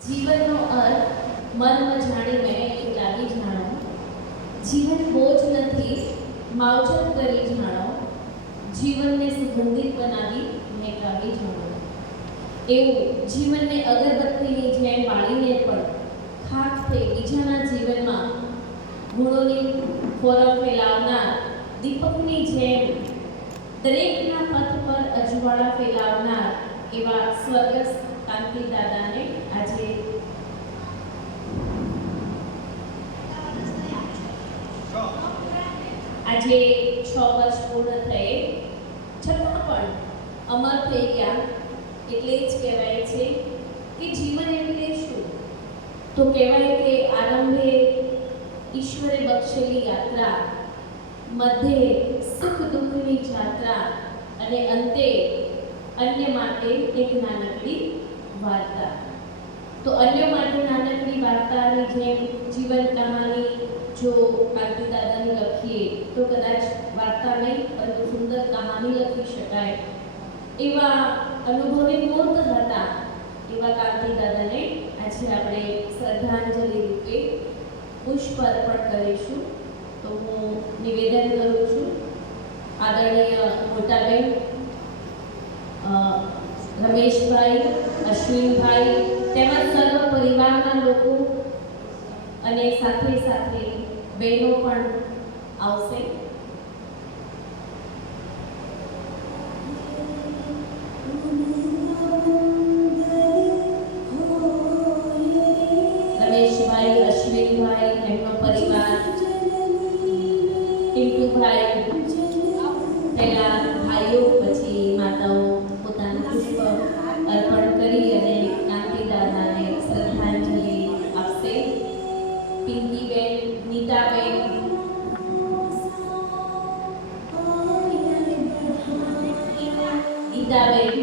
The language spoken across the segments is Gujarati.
જીવનનો અર્થ મન જાણી મેં લાગી જાણો. જીવન બોજ નથી માવજત કરી જાણો. જીવનને સુગંધિત બનાવી મેં લાગી જાણો. એવું જીવનને અગરબત્તીની જેમ બાળીને પણ ખાક થઈ બીજાના જીવનમાં ગુણોની ફોરમ ફેલાવનાર દીપકની જેમ દરેકના પથ પર અજવાળા ફેલાવનાર એવા સ્વર્ગસ્થ કાંતિ દાદાને આજે આજે 6 વર્ષ પૂર્ણ થયે છતાં પણ અમર થઈ ગયા. એટલે જ કહેવાય છે કે જીવન એટલે શું? તો કહેવાય કે આરંભે ઈશ્વરે બક્ષેલી યાત્રા, મધ્યે સુખ દુઃખની જાત્રા અને અંતે અન્ય માટે એક નાનકડી વાર્તા. તો અન્ય માટે નાનકડી વાર્તાની જેમ જીવન કહાની જો કાંતિ દાદાની લખીએ તો કદાચ વાર્તા નહીં પરંતુ સુંદર કહાની લખી શકાય. એવા અનુભવી મૂર્ત હતા એવા કાંતિ દાદાને આજે આપણે શ્રદ્ધાંજલિ રૂપે પુષ્પ અર્પણ કરીશું. તો હું નિવેદન કરું છું, આદરણીય મોટાબેન રમેશભાઈ, અશ્વિનભાઈ તેમજ સર્વ પરિવારના લોકો અને સાથે સાથે બહેનો પણ આવશે. રમેશભાઈ, અશ્વિનભાઈ, એમનો પરિવાર, પિન્ટુભાઈ, પહેલા ભાઈઓ પછી માતાઓ પોતાનું પુષ્પ અર્પણ કરી અને કાંતિ દાદાને શ્રદ્ધાંજલિ આપશે. પિંકીબેન, નીતાબેન, ગીતાબેન,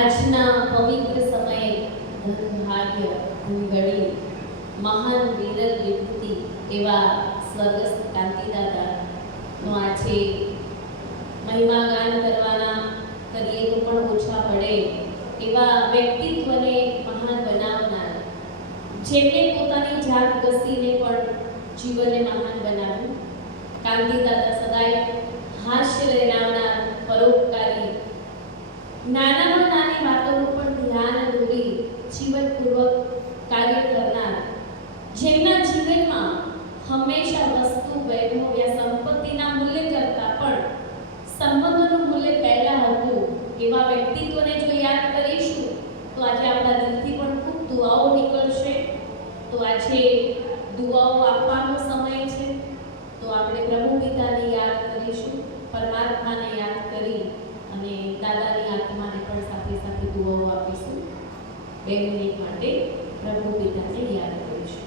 આજના પવિત્ર સમયે ધનભાગ્ય ધનગળી મહાન વીર વિભૂતિ એવા સ્વર્ગસ્થ કાંતિ દાદાનો આજે મહિમાગાન કરવાના કરીએ તો પણ ઓછા પડે એવા વ્યક્તિત્વને મહાન બનાવનાર, જેમણે પોતાની જાત ઘસીને પણ જીવનને મહાન બનાવ્યું. કાંતિ દાદા સદાય હાસ્ય લેનાવનાર, પરોપકારી, નાનામાં નાની વાતોનું પણ ધ્યાન દોરી જીવનપૂર્વક કાર્ય કરનાર, જેમના જીવનમાં હંમેશા વસ્તુ, વૈભવ યા સંપત્તિના મૂલ્ય કરતાં પણ સંબંધોનું મૂલ્ય પહેલા હતું. એવા વ્યક્તિત્વને જો યાદ કરીશું તો આજે આપણા દિલથી પણ ખૂબ દુઆઓ નીકળશે આજે દુઆઓ આપવાનો સમય છે. તો આપણે પ્રભુ પિતાને યાદ કરીશું, પરમાત્માને યાદ કરી અને દાદાની આત્માને પણ સાથે સાથે દુઆઓ આપીશું. 2 મિનિટ માટે પ્રભુ પિતાને યાદ કરીશું.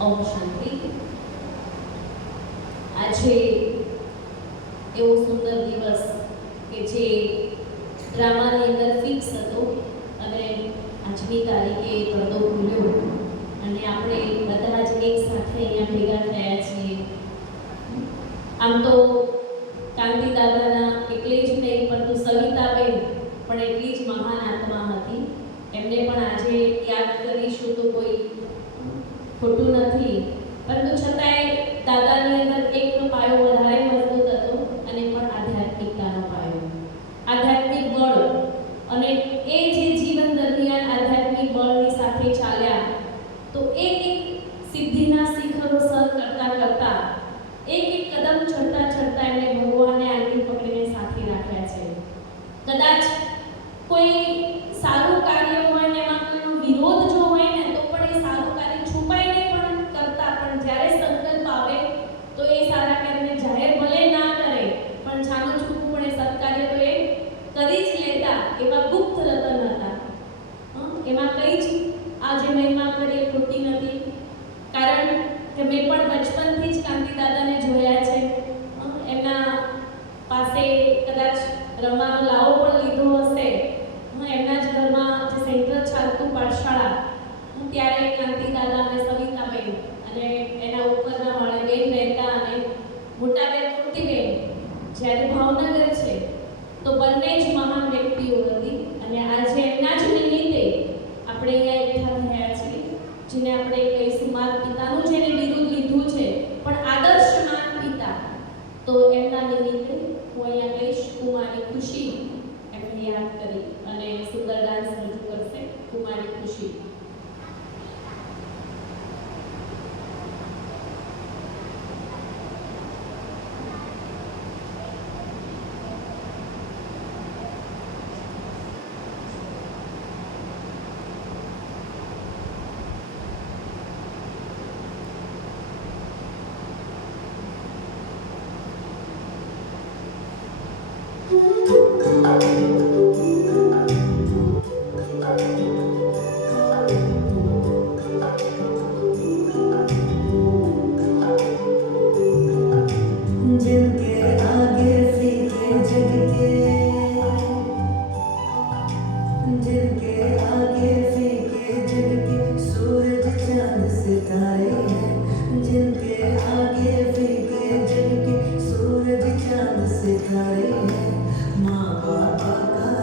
ઓમ શાંતિ. આજે એવો સુંદર દિવસ કે જે ડ્રામાની અંદર ફિક્સ હતો અને આજની તારીખે પડદો ખુલ્યો અને આપણે બધા જ એક સાથે અહીંયા ભેગા થયા છીએ. આમ તો કાંતિ દાદાના એટલે જ નહીં પરંતુ સવિતાબેન પણ એટલી જ મહાન આત્મા હતી. એમને પણ આજે યાદ કરીશું તો કોઈ ખોટું નથી, પરંતુ છતાંય દાદાની અંદર એકનો પાયો વધારે મજબૂત હતો અને પણ આધ્યાત્મિકતાનો પાયો, આધ્યાત્મિક બળ. અને એ જે જીવન દરમિયાન આધ્યાત્મિક બળની સાથે ચાલ્યા તો એક સિદ્ધિના શિખરો સર કરતા કરતા એક કદમ ચડતા ચડતા એમને ભગવાનને આંગળી પકડીને સાથે રાખ્યા છે. કદાચ કોઈ સારું કાર્ય હોય ને એમાં કોઈનો વિરોધ જો હોય ને તો પણ એ સારું કાર્ય છુપાઈને પણ કરતા, પણ જ્યારે સંકલ્પ આવે તો એ સારા કાર્યને જાહેર ભલે ના કરે પણ છાનું છૂપું પણ એ સત્કાર્ય તો એ કરી જ લેતા. એવા ગુપ્ત રતન હતા. એમાં કઈ જ આજે મહિમા કરી ખોટી નથી, કારણ કે મેં પણ બચપનથી જ કાંતિ દાદાને જોયા છે. એમના પાસે કદાચ રમવાનો લાવો પણ લીધો હશે. એમના જ ઘરમાં જે સેન્ટર ચાલતું પાઠશાળા, ત્યારે કાંતિ દાદા અને સવિતાબેન અને એના ઉપરના માળે બેન રહેતા અને મોટા બેન મૂર્તિબેન જ્યારે ભાવનગર છે તો બંને જ મહાન વ્યક્તિઓ હતી. અને આજે એમના જ નિમિત્તે આપણે અહીંયા એકઠા થયા છીએ, જેને આપણે કહીશું માત પિતાનું જેને બિરુદ લીધું છે પણ આદર્શ માત પિતા. તો એમના નિમિત્તે હું અહીંયા કહીશ કુમારી ખુશી એમને યાદ કરી અને સુંદર ડાન્સ રજૂ કરશે કુમારી ખુશી. माँ बाबा का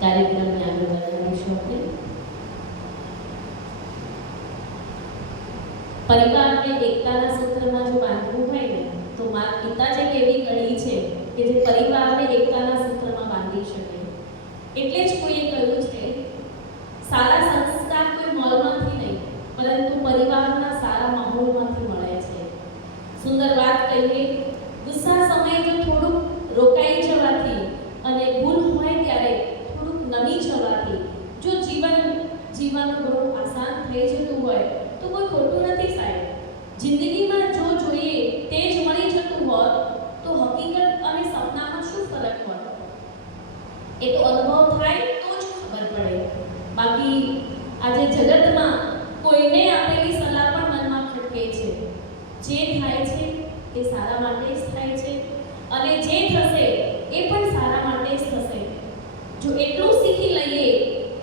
કાર્યક્રમને આગળ વધારીશું આપણે. પરિવારને એકતાના સૂત્રમાં જો બાંધવું હોય ને તો પિતા જ એક એવી કડી છે કે જે પરિવારને એકતાના સૂત્રમાં બાંધી શકે. એટલે જ કોઈએ કહ્યું છે સારા સંસ્કાર કોઈ મોલમાંથી નહીં પરંતુ પરિવારના સારા માહોલમાંથી મળે છે. સુંદર વાત કહીએ, ગુસ્સા સમયે જો થોડુંક રોકાઈ જવાથી અને ભૂલ હોય ત્યારે નમી જવાથી જો જીવવાનું ઘણું આસાન થઈ જતું હોય તો કોઈ ખોટું નથી સાહેબ. જિંદગીમાં જો જોઈએ તે જ મળી જતું હોત તો હકીકત અને સપનામાં શું ફરક હોત એ તો અનુભવ થાય તો જ ખબર પડે. બાકી આજે જગતમાં કોઈને આપેલી સલાહ પણ મનમાં ખટકે છે. જે થાય છે એ સારા માટે જ થાય છે અને જે થશે એ પણ સારા માટે જ થશે. જો એટલું શીખી લઈએ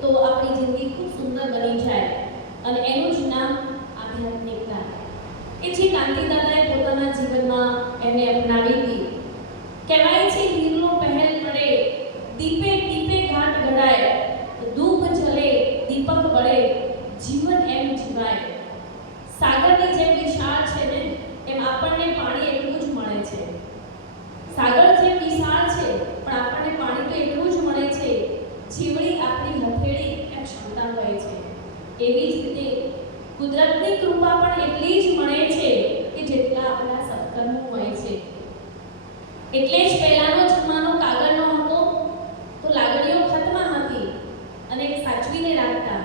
તો આપણી જિંદગી ખૂબ સુંદર બની જાય અને એનું જ નામ આધ્યાત્મિકતા. કે જે કાંતિદાદાએ પોતાના જીવનમાં એને અપનાવી હતી. કહેવાય છે હીરો પહેલ પડે દીપે દીપે ઘાટ ઘડાય, ધૂપ જલે દીપક બળે, જીવન એમ જીવાય. સાગરની જેમ વિશાળ છે ને એમ આપણને પાણી એટલું જ મળે છે. સાગર જેમ વિશાળ છે પણ આપણને પાણી તો એટલું જ મળે છે જીવડી આપણી હથેળી એમ ક્ષમતા હોય છે. એવી જ રીતે કુદરતની કૃપા પણ એટલી જ મળે છે કે જેટલા આપણા સત્કર્મો હોય છે. એટલે જ પહેલાનો જમાનો કાગળનો હતો તો લાગણીઓ ખતમાં હતી અને સાચવીને રાખતા.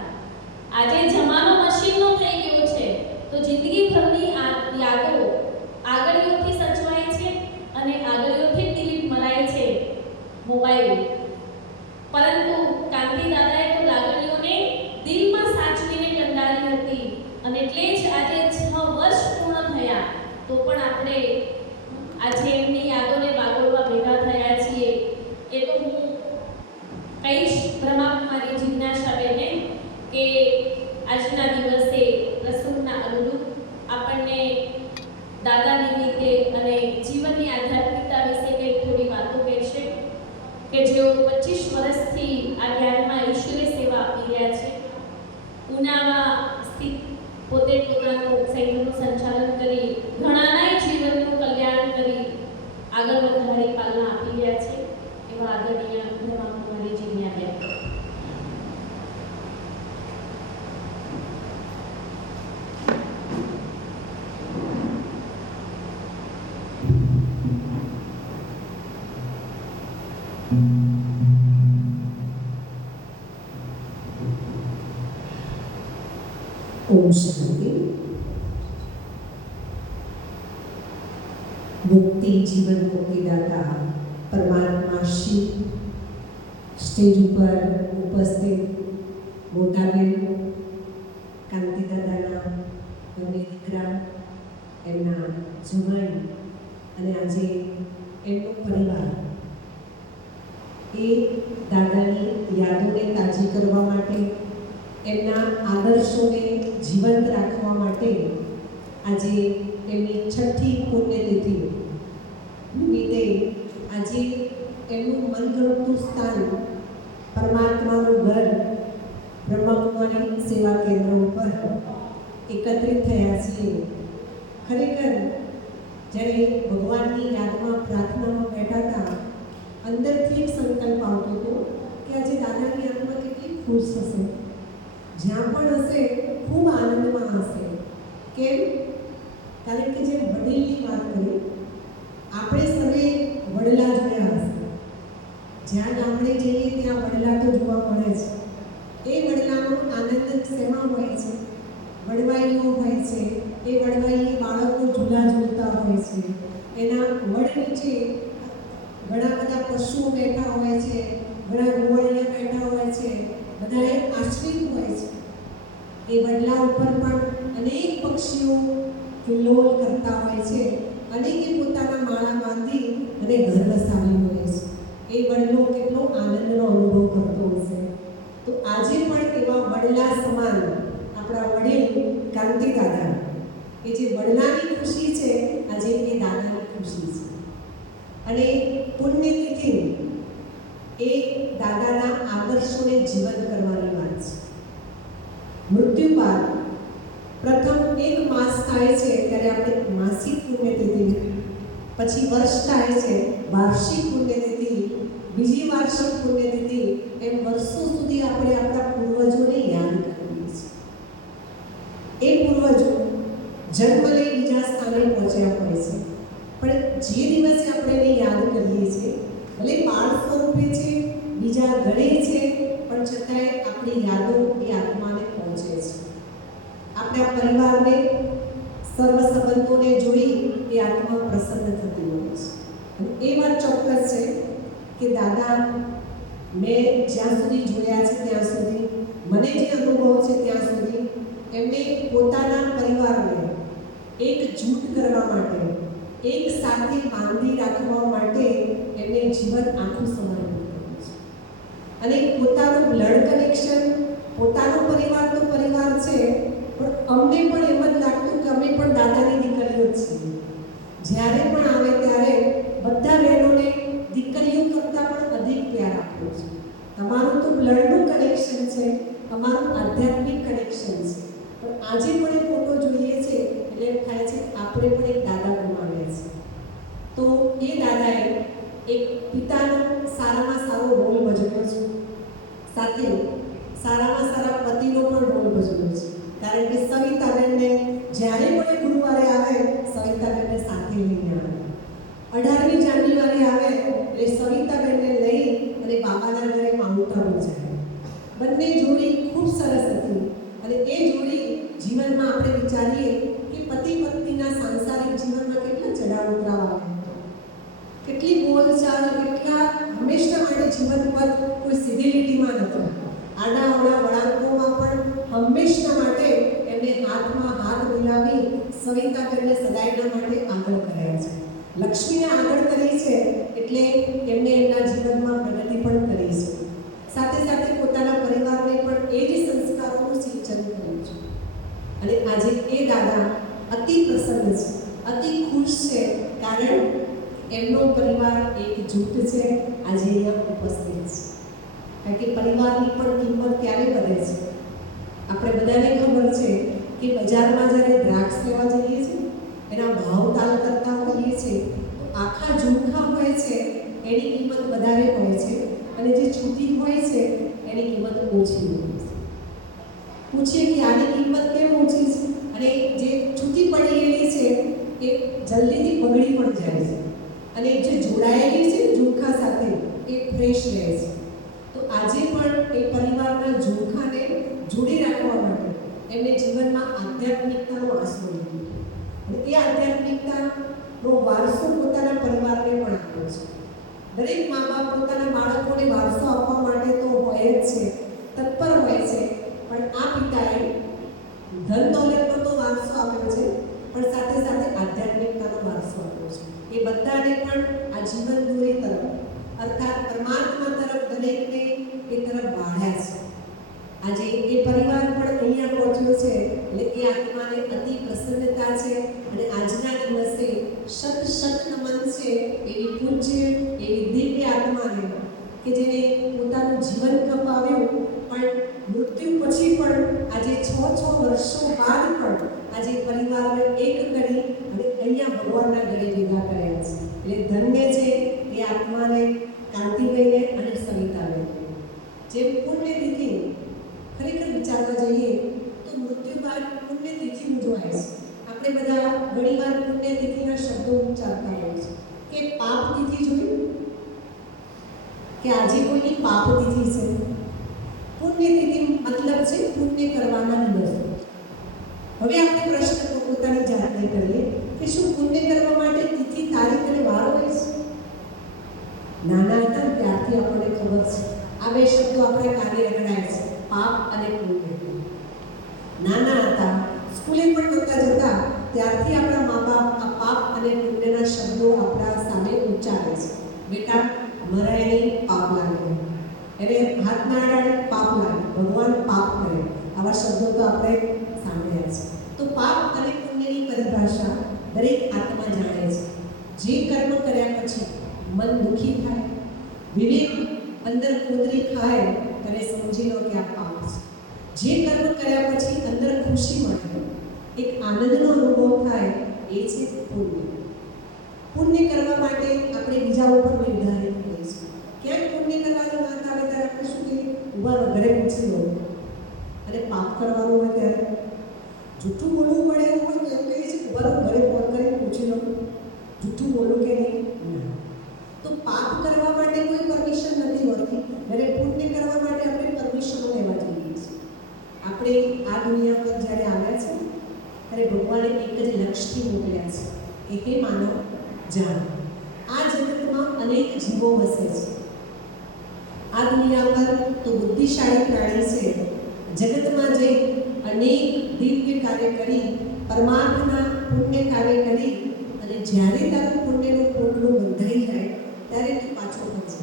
આજે જમાનો મશીનનો થઈ ગયો છે તો જિંદગીભરની યાદો આગળીઓથી સચવાય છે અને આગળીઓથી ડિલીટ મરાય છે મોબાઈલ. પરંતુ કાંતિદાદાએ તો લાગણીઓને દિલમાં સાચવીને કંડારી હતી અને એટલે જ આજે 6 વર્ષ પૂર્ણ થયા તો પણ આપણે આજે એમની યાદોને વાગોળવા ભેગા થયા છીએ. એ તો હું કહીશ બ્રહ્માકુમારી જિજ્ઞાસાબેને કે આજના દિવસે પ્રસંગના અનુરૂપ આપણને દાદા નિમિત્તે અને જીવનની આધ્યાત્મિકતા વિશે કંઈક થોડી વાતો કહેશે કે જેઓ 25 વર્ષથી આ જ્ઞાનમાં ઈશ્વરી સેવા આપી રહ્યા છે. ઉનામાં સ્થિત પોતે પોતાનું સેન્ટરનું સંચાલન કરી ઘણાના જીવનનું કલ્યાણ કરી આગળ વધારી પાલના આપી રહ્યા છે એવા આદરણીય બ્રહ્માકુમારી જિજ્ઞાબેન. ओम शांति। मुक्ति जीवन मुक्तिदाता परमात्मा शिव स्टेज पर उपस्थित मोटाबेन कांतिदादाना બંને દીકરા એમના જમાઈ અને આજે એમનો પરિવાર એ દાદાની યાદોને તાજી કરવા માટે એમના આદર્શોને જીવંત રાખવા માટે આજે એમની 6ઠી પુણ્યતિથિ નિમિત્તે આજે એમનું મનગમતું સ્થાન પરમાત્માનું ઘર બ્રહ્મકુમારી સેવા કેન્દ્ર ઉપર એકત્રિત થયા છીએ. ખરેખર જ્યારે ભગવાનની યાદમાં પ્રાર્થનામાં બેઠા હતા, અંદરથી એક સંકલ્પ આવતો હતો કે આજે દાદાની આત્મા કેટલી ખુશ હશે, જ્યાં પણ હશે ખૂબ આનંદમાં હશે. કેમ? કારણ કે જે વડીલની વાત કરી, આપણે સર્વે વડલા જોયા હશે. જ્યાં ગામડે જઈએ ત્યાં વડલા તો જોવા મળે છે. એ વડલાનો આનંદ શેમાં હોય છે? વડવાઈઓ હોય છે. એ વડવાઈએ બાળકો ઝૂલા ઝૂલતા હોય છે. એના વડ નીચે ઘણા બધા પશુઓ બેઠા હોય છે, ઘણા ગોવાળિયા બેઠા હોય છે, બધાએ આશ્રિત હોય છે. એ વડલા ઉપર પણ અનેક પક્ષીઓ કિલ્લોલ કરતા હોય છે, અનેકે પોતાના માળા બાંધી અને ઘર વસાવી હોય છે. એ વડલો કેટલો આનંદનો અનુભવ કરતો હશે. તો આજે પણ એવા વડલા સમાન આપણા વડીલ કાંતિ દાદા, કે જે વડલાની ખુશી છે, આજે એ દાદાની ખુશી છે. અને પુણ્યતિથિ એ દાદાના આદર્શોને જીવંત કરવાની વાત છે. મૃત્યુ બાદ પ્રથમ 1 માસ થાય છે ત્યારે આપણે માસિક પુણ્યતિથિ, પછી વર્ષ થાય છે વાર્ષિક પુણ્યતિથિ, બીજી વાર્ષિક પુણ્યતિથિ, એમ વર્ષો સુધી આપણે આપણા પૂર્વજોને યાદ કરીએ છીએ. એ પૂર્વજો જન્મ લઈ બીજા સ્થાને પહોંચ્યા હોય છે, પણ જે દિવસે આપણે એને યાદ કરીએ છીએ, ભલે બાળ સ્વરૂપે છે, બીજા ગણે છે, પણ છતાંય આપણી યાદો એ આત્માને પહોંચે છે. આપણા પરિવારને, સર્વ સંબંધોને જોઈ એ આત્મા પ્રસન્ન થતી હોય છે. અને એ વાત ચોક્કસ છે કે દાદા મેં જ્યાં સુધી જોયા છે ત્યાં સુધી, મને જે અનુભવ છે ત્યાં સુધી, એમને પોતાના પરિવારને એકજૂટ કરવા માટે, એક સાથે બાંધી રાખવા માટે એમને જીવન આખું સમર્પિત કર્યું છે. અને પોતાનું બ્લડ કનેક્શન, પોતાનો પરિવાર તો પરિવાર છે, પણ અમને પણ એમ જ લાગતું કે અમે પણ દાદાની દીકરીઓ જ છીએ. જ્યારે પણ આવે ત્યારે બધા બહેનોને દીકરીઓ કરતાં પણ અધિક પ્યાર આપ્યો છે. તમારું તો બ્લડનું કનેક્શન છે, અમારું આધ્યાત્મિક કનેક્શન છે, પણ આજે પણ એ ફોટો જોઈએ છે એટલે એમ થાય છે આપણે પણ એક દાદા ગુમાવ્યા છે. તો એ દાદાએ એક પિતાનો સારામાં સારો રોલ ભજવ્યો છે, સાથે સારામાં સારા પતિનો પણ રોલ ભજવ્યો છે. કારણ કે સવિતાબેનને જ્યારે પણ એ ગુરુવારે આવે, સવિતાબેનને સાથે લઈને આવે. 18મી જાન્યુઆરી આવે એટલે સવિતાબેનને લઈ અને બાબાના ઘરે માઉન્ટ આબુ જાય. બંને જોડી ખૂબ સરસ હતી. અને એ જોડી જીવનમાં આપણે વિચારીએ કે પતિ પત્નીના સાંસારિક જીવનમાં કેટલા ચડાવ ઉતરાવ આવે, કેટલી બોલચાલ, કેટલા હંમેશા માટે જીવન પથ કોઈ સીધી લીટીમાં નહોતો. આડા અવળા વળાંકોમાં પણ હંમેશા માટે એમને હાથમાં હાથ મિલાવી સવિતાબેનને સદાયના માટે આગળ કર્યા છે. લક્ષ્મીને આગળ કરી છે એટલે એમને એમના જીવનમાં પ્રગતિ પણ કરી છે. સાથે સાથે પોતાના પરિવારને પણ એ જ સંસ્કારોનું સિંચન કર્યું છે. અને આજે એ દાદા અતિ પ્રસન્ન છે, અતિ ખુશ છે, કારણ એમનો પરિવાર એકજૂટ છે, આજે અહીંયા ઉપસ્થિત છે. કારણ કે પરિવારની પણ કિંમત ક્યારે વધે છે? આપણે બધાને ખબર છે કે બજારમાં જ્યારે દ્રાક્ષ લેવા જઈએ છીએ, એના ભાવ તાલ કરતા હોઈએ છીએ, તો આખા ઝુમખા હોય છે એની કિંમત વધારે હોય છે, અને જે છૂટી હોય છે એની કિંમત ઓછી હોય છે. પૂછીએ કે આની કિંમત કેમ ઓછી છે? અને જે છૂટી પડેલી છે એ જલ્દીથી બગડી પણ જાય છે, અને જે જોડાયેલી છે ઝુમખા સાથે એ ફ્રેશ રહે છે. તો આજે પણ એ પરિવારના ઝુમખાને જોડી રાખવા માટે એમને જીવનમાં આધ્યાત્મિકતાનો આશરો લીધો, અને એ આધ્યાત્મિકતાનો વારસો પોતાના પરિવારને પણ આપ્યો છે. દરેક મા બાપ પોતાના બાળકોને વારસો આપવા માટે તો હોય જ છે, તત્પર હોય છે, પણ આ પિતાએ ધન દોલતનો તો વારસો આપ્યો છે, પણ સાથે સાથે આધ્યાત્મિકતાનો વારસો આપ્યો છે. એ બધાને પણ આ જીવન દૂરી તરફ, અર્થાત પરમાત્મા તરફ દરેકને એ તરફ વાળ્યા છે. આજે એ પરિવાર પણ કે જેને પોતાનું જીવન કપાવ્યું, પણ મૃત્યુ પછી પણ આજે 6 વર્ષો બાદ પણ આજે પરિવારને એક કરી અને અહીંયા ભગવાનના ઘરે ભેગા કર્યા છે. એટલે ધન્ય છે એ આત્માને, કાંતિભાઈને અને સવિતાબેનને. જેમ પુણ્યતિથિ ખરેખર વિચારવા જઈએ તો મૃત્યુ બાદ પુણ્યતિથિ ઉજવાય છે. આપણે બધા ઘણીવાર પુણ્યતિથિના શબ્દો ઉચ્ચારતા હોઈએ છીએ કે પાપ તિથિ જોયું કે આજે કોઈની પાપ તિથિ છે. પુણ્યતિથિ મતલબ છે પુણ્ય કરવાના દિવસો. હવે આપણે પ્રશ્ન પોતાની જાતને કરીએ કે શું પુણ્ય કરવા માટે તિથિ, તારીખ અને વાર હોય છે? નાના હતા ત્યારથી આપણને ખબર છે આ બે શબ્દો આપણે કાને રગડાય છે, પાપ અને પુણ્ય. નાના હતા, સ્કૂલે પણ નહોતા જતા ત્યારથી આપણા મા બાપ આ પાપ અને પુણ્યના શબ્દો આપણા સામે ઉચ્ચારે છે. બેટા મરાય નહીં, પાપ લાગે, એને હાથ ના અડાડે, પાપ લાગે, ભગવાન પાપ કરે, આવા શબ્દો તો આપણે સાંભળ્યા છે. તો પાપ અને પુણ્યની પરિભાષા દરેક આત્મા જાણે છે. જે કર્મ કર્યા પછી મન દુઃખી થાય, વિવેક અંદર કુંદરી ખાય, ત્યારે સમજી લો કે આ પાપ છે. જે કર્મ કર્યા પછી અંદર ખુશી મળે, એક આનંદનો અનુભવ થાય, એ છે પુણ્ય. પુણ્ય કરવા માટે આપણે બીજા ઉપર નિર્ધારિત કરીશું. ક્યાંક પુણ્ય કરવાની વાત આવે ત્યારે આપણે શું કહીએ? ઉભા ઘરે પૂછી લો. અને પાપ કરવાનું હોય ત્યારે જૂઠું બોલવું પડે એવું હોય તો એમ કહીએ છીએ ઉભા ઘરે ફોન કરીને પૂછી લો. જૂઠું બોલું કે નહીં? ના. તો પાપ કરવા માટે કોઈ પરમિશન નથી હોતી, અને પુણ્ય કરવા માટે આપણે પરમિશનો લેવા જોઈએ છીએ. આપણે આ દુનિયા પર જ્યારે આવ્યા છે ત્યારે ભગવાને એક જ લક્ષ્યથી મોકલ્યા છે, એ કે માનવ જાણ. આ જગતમાં અનેક જીવો વસે છે. આ દુનિયા પર તો બુદ્ધિશાળી પ્રાણી છે, જગતમાં જઈ અનેક દિવ્ય કાર્ય કરી, પરમાત્મા પુણ્ય કાર્ય કરી, અને જ્યારે તારું પુણ્યનું પોટલું બંધાઈ જાય ત્યારે તું પાછો ફરશે.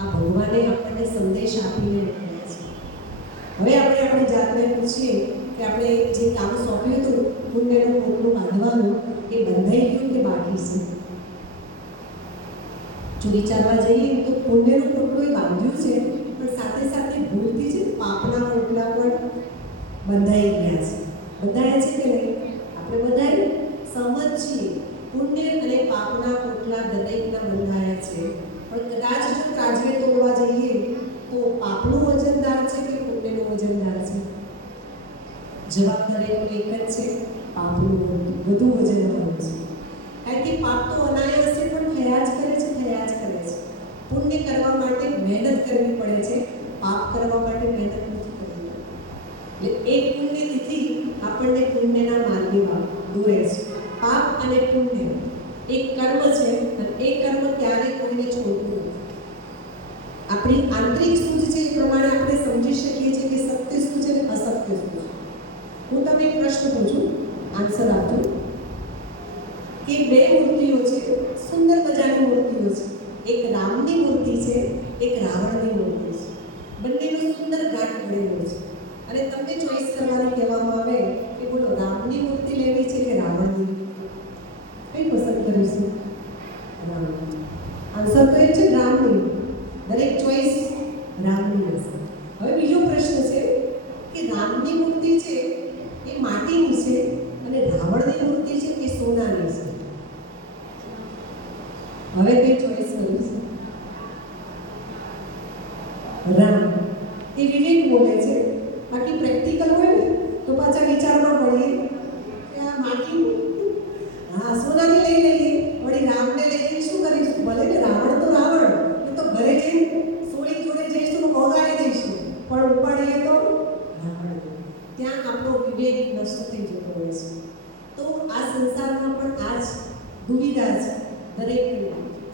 આ ભગવાને આપણને સંદેશ આપીને મોકલ્યા છે. હવે આપણે આપણી જાતને પૂછીએ કે આપણે જે કામ સોંપ્યું હતું પુણ્યનું પોટલું બાંધવાનું, એ બંધાઈ ગયું કે બાકી છે? જો વિચારવા જઈએ તો પુણ્યનું પોટલું એ બાંધ્યું છે, પણ સાથે સાથે ભૂલથી છે પાપના પોટલા પણ બંધાઈ ગયા છે. બંધાયા છે કે નહીં? આપણે બધા સહમત છીએ પુણ્ય અને પાપના પોટલા દરેકના બંધાયા છે. પણ કદાચ જો ત્રાજવે તોડવા જઈએ તો પાપનું વજનદાર છે કે પુણ્યનું વજનદાર છે? જવાબ દરેકનો એક જ છે, પાપનું વધુ વજનવાળું છે. કારણ કે પાપ તો અનાયાસે પણ થયા જ કરે છે, થયા જ કરે છે. પુણ્ય કરવા માટે મહેનત કરવી પડે છે, પાપ કરવા માટે મહેનત નથી કરવી. એટલે એક પુણ્ય તિથિ આપણને પુણ્યના માર્ગમાં દોરે છે. પાપ અને પુણ્ય એક કર્મ છે, અને એ કર્મ ક્યારેય કોઈને છોડતું નથી. આપણી આંતરિક સૂઝ છે એ પ્રમાણે આપણે સમજી શકીએ છીએ કે સત્ય શું છે અને અસત્ય શું છે. હું તમને એક પ્રશ્ન પૂછું, આન્સર આપજો કે બે મૂર્તિઓ છે, સુંદર મજાની મૂર્તિઓ છે. એક રામની મૂર્તિ છે, એક રાવણની મૂર્તિ છે. બંનેનો સુંદર ઘાટ પડેલો છે, અને તમને ચોઈસ કરવાનું કહેવામાં આવે કે બોલો રામની મૂર્તિ લેવી છે કે રાવણની? કઈ પસંદ કરીશું? રામની. આન્સર તો એ છે રામની. દરેક ચોઈસ રામની હશે. હવે બીજો પ્રશ્ન છે કે રામની મૂર્તિ છે એ માટીની છે, અને રાવણની મૂર્તિ છે એ સોનાની છે. હવે કઈ ચોઈસ કરીશ? રામ. એ વિવેક બોલે છે, બાકી પ્રેક્ટિકલ હોય ને તો પાછા વિચારમાં પડીએ કે આ માટી, હા સોનાની લઈ લઈએ, વળી રામને લઈ જઈને શું કરીશું? ભલે ને રાવણ તો રાવણ, એ તો ઘરે જઈને સોળી જોડે જઈશું, ઓગાળી દઈશું, પણ ઉપાડીએ તો રાવણ. ત્યાં આપણો વિવેક નષ્ટ થઈ જતો હોય છે. તો આ સંસારમાં પણ આ જ દુવિધા છે દરેક.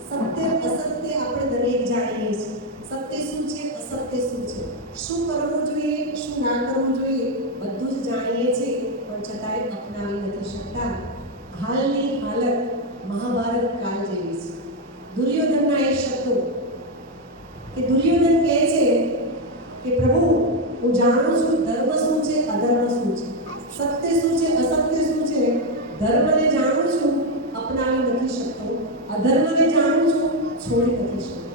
સત્ય અસત્ય આપણે દરેક જાણીએ છીએ. સત્ય શું છે, અસત્ય શું છે, શું કરવું જોઈએ, શું ના કરવું જોઈએ, બધું જ જાણીએ છીએ, પણ છતાંય અપનાવી નથી શકતા. હાલની હાલત મહાભારત કાળ જેવી છે. દુર્યોધનના એ શબ્દો કે દુર્યોધન કહે છે કે પ્રભુ હું જાણું છું ધર્મ શું છે, અધર્મ શું છે, સત્ય શું છે, અસત્ય શું છે. ધર્મને જાણું છું, અપનાવી નથી શકતો. અધર્મને જાણું છું, છોડી નથી શકતો.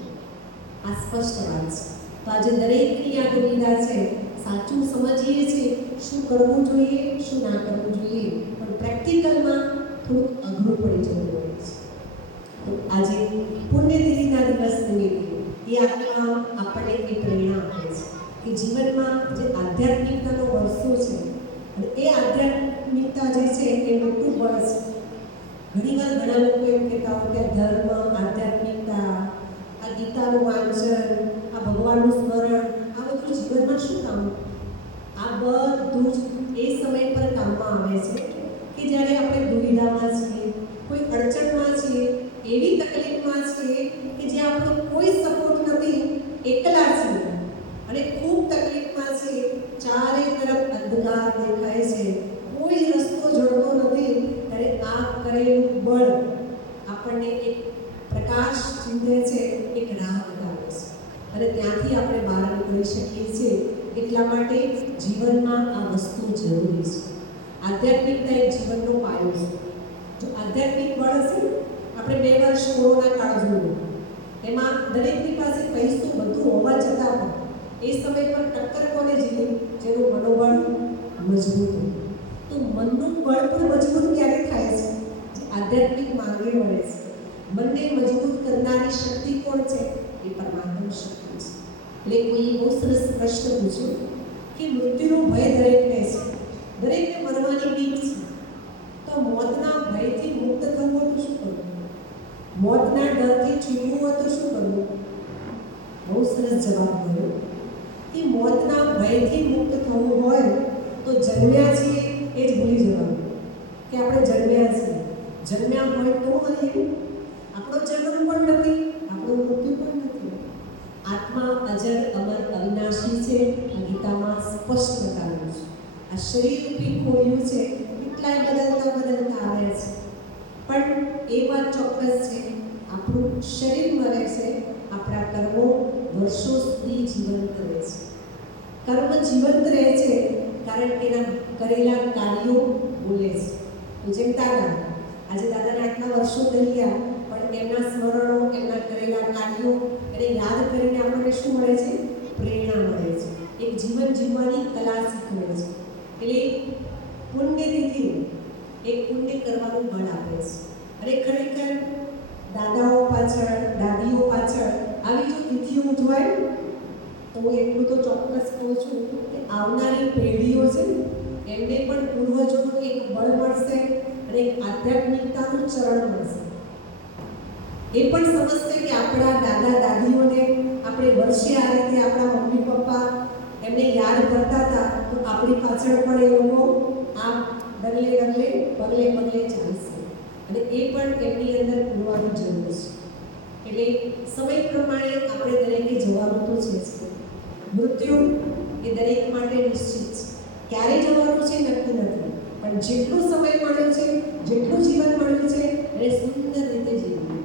આ સ્પષ્ટ વાત છે. તો આજે દરેકની આ દુવિધા છે, સાચું સમજીએ છીએ શું કરવું જોઈએ, શું ના કરવું જોઈએ, પણ પ્રેક્ટિકલમાં થોડુંક અઘરું પડી જતું હોય છે. તો આજે પુણ્યતિથિના દિવસ નિમિત્તે એ આત્મા આપણને એ પ્રેરણા આપે છે કે જીવનમાં જે આધ્યાત્મિકતાનો વર્ષો છે અને એ આધ્યાત્મિકતા જે છે એ મોટું બળ છે. ઘણીવાર ઘણા લોકો એમ કહેતા હોય કે ધર્મ, આધ્યાત્મિકતા, આ ગીતાનું વાંચન, આ ભગવાનનું સ્મરણ, આ બધું જીવનમાં શું કામ? આ બધું જ એ સમય પર કામમાં આવે છે કે જ્યારે આપણે દુવિધામાં છીએ, કોઈ અડચણમાં છીએ, એવી તકલીફમાં છીએ કે જ્યાં આપણો કોઈ સપોર્ટ નથી, એકલા છીએ અને ખૂબ તકલીફમાં છીએ, ચારે તરફ અંધકાર દેખાય છે, કોઈ રસ્તો જડતો નથી, ત્યારે આ કરેલું બળ આપણને એક પ્રકાશ ચીંધે છે, એક રાહ બતાવે છે અને ત્યાંથી આપણે બહાર નીકળી શકીએ છીએ. એટલા માટે જીવનમાં આ વસ્તુ જરૂરી છે. આધ્યાત્મિકતા એક જીવનનો પાયો છે. જો આધ્યાત્મિક બળ હશે, આપણે 2 વર્ષ કોરોના કાળ જોયો, એમાં દરેકની પાસે પૈસો બધું હોવા છતાં પણ એ સમય પર ટક્કર કોને જીતી? જેનું મનોબળ મજબૂત હતું. તો મનનું બળ પણ મજબૂત ક્યારે થાય છે? જે આધ્યાત્મિક માર્ગે મળે છે. મનને મજબૂત કરનારી શક્તિ કોણ છે? એ પરમાત્મા શક્તિ છે. એટલે કોઈ બહુ સરસ પ્રશ્ન પૂછ્યો કે મૃત્યુનો ભય દરેકને છે, દરેકને મરવાની બીક છે, તો મોતના ભયથી મુક્ત થવું હોય તો શું કરવું? મોતના ડરથી છૂટવું હોય તો શું કરવું? બહુ સરસ જવાબ મળ્યો કે મોતના ભયથી મુક્ત થવું હોય તો જન્મ્યા છીએ એ જ ભૂલી જવાનું કે આપણે જન્મ્યા છીએ. જન્મ્યા હોય તો મરીએ. આપણો જન્મ પણ નથી, આપણું મૃત્યુ પણ નથી. આત્મા અજર, અમર, અવિનાશી છે. આ ગીતામાં સ્પષ્ટ બતાવ્યું છે. આ શરીર રૂપી ખોડિયું છે, કેટલાય બદલતા આવે છે, પણ એ વાત ચોક્કસ છે, આપણું શરીર મરે છે, આપણા કર્મો વર્ષો સુધી જીવંત રહે છે. કર્મ જીવંત રહે છે કારણ કે એના કરેલા કાર્યો બોલે છે. તો જેમ દાદા, આજે દાદાને આટલા વર્ષો થઈ ગયા, પણ એમના સ્મરણો, એમના કરેલા કાર્યો એને યાદ કરીને આપણને શું મળે છે? પ્રેરણા મળે છે. એક જીવન જીવવાની કલા શીખવે છે. એટલે પુણ્યતિથિ એક પુણ્ય કરવાનું બળ આપે છે. અને ખરેખર દાદાઓ પાછળ, દાદીઓ પાછળ આવી જો તિથિઓ ઉજવાય તો હું એટલું તો ચોક્કસ કહું છું કે આવનારી પેઢીઓ છે એમને પણ પૂર્વજોનું એક બળ મળશે અને એક આધ્યાત્મિકતાનું ચરણ મળશે. એ પણ સમજશે કે આપણા દાદા દાદીઓને આપણે વર્ષે આ રીતે આપણા મમ્મી પપ્પા એમને યાદ કરતા હતા, તો આપણી પાછળ પણ એ લોકો આ પગલે પગલે ચાલશે અને એ પણ એમની અંદર પૂરવાની જરૂર છે. એટલે સમય પ્રમાણે આપણે દરેકે જવાનું તો છે જ. મૃત્યુ એ દરેક માટે નિશ્ચિત છે. ક્યારે જવાનું છે નક્કી નથી, પણ જેટલો સમય મળ્યો છે, જેટલું જીવન મળ્યું છે એને સુંદર રીતે જીવવું.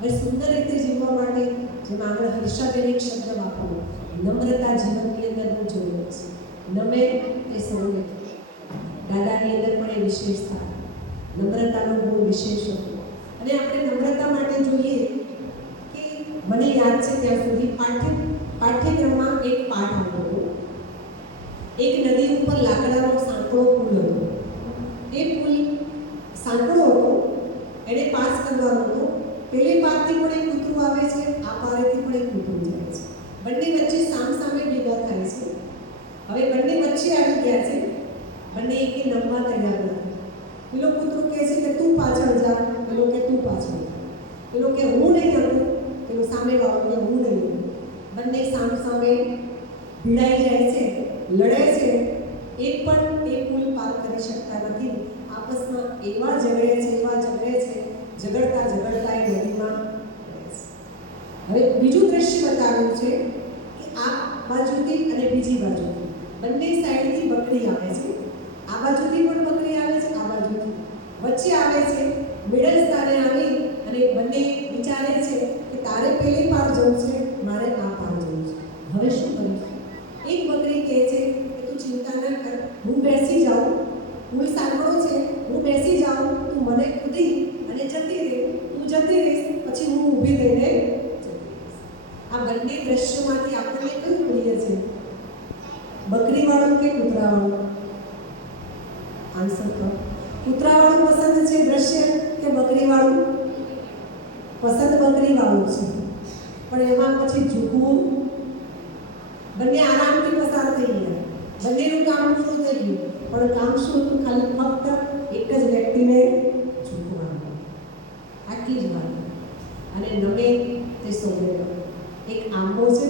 હવે સુંદર રીતે જીવવા માટે જેમ આગળ હર્ષાબેન એક શબ્દ વાપર્યો, નમ્રતા જીવનની અંદર બહુ જરૂર છે. નમે એ સૌને. દાદાની અંદર પણ એ વિશેષતા, નમ્રતાનો ગુણ વિશેષ હતો. અને આપણે નમ્રતા માટે જોઈએ કે મને યાદ છે ત્યાં સુધી પાઠ્યક્રમમાં એક પાઠ આવતો હતો. એક નદી ઉપર લાકડાનો સાંકડો પુલ હતો. એ પુલ સાંકડો હતો, એને પાસ કરવાનો હતો. પેલી પારથી પણ એક કૂતરું આવે છે, આ પારેથી પણ એક કૂતરું જાય છે. બંને વચ્ચે સામસામે ભેગા થાય છે. હવે બંને વચ્ચે આવી ગયા છે, બંને એકે નમવા તૈયાર નથી. પેલો કૂતરું કહે છે કે તું પાછળ જા, પેલો કે તું પાછળ જા. પેલો કે હું નહીં હટું, પેલો સામેવાળો કે હું નહીં હટું. બંને સામસામે ભીડાઈ જાય છે, લડે છે. એક પણ એ પુલ પાર કરી શકતા નથી. આપસમાં એવા ઝઘડે છે, ઝઘડતા એ નદીમાં રહે છે. હવે બીજું દ્રશ્ય બતાવ્યું છે કે આ બાજુથી અને બીજી બાજુથી બંને સાઈડથી બકરી આવે છે. આ બાજુથી પણ બકરી આવે છે, આ બાજુથી વચ્ચે આવે છે. મિડલ સ્થાને આવી અને બંને વિચારે છે કે તારે પેલી પાર જવું છે, મારે આ પાર જવું છે. હવે શું કરીશું? એક બકરી કહે છે કે તું ચિંતા ન કર, હું બેસી જાઉં, પુલ સાંકળો છે, હું બેસી જાઉં, તું મને કૂદી અને જતી રહે, તું જતી રહીશ, પછી હું ઊભી થઈને જતી રહીશ. આ બંને દ્રશ્યોમાંથી આપણને કયું પ્રિય છે? બકરીવાળું કે કૂતરાવાળું? આન્સર તો કૂતરાવાળું પસંદ છે દ્રશ્ય કે બકરીવાળું? પસંદ બકરીવાળું છે, પણ એમાં પછી ઝૂકવું, બંને આરામથી પસાર થઈ ગયા, બંનેનું કામ પૂરું થઈ ગયું, પણ કામ શું હતું? ખાલી ફક્ત એક જ વ્યક્તિને ઝૂકવાનું, આટલી જ વાત. અને નમે તે સૌને. એક આંબો છે,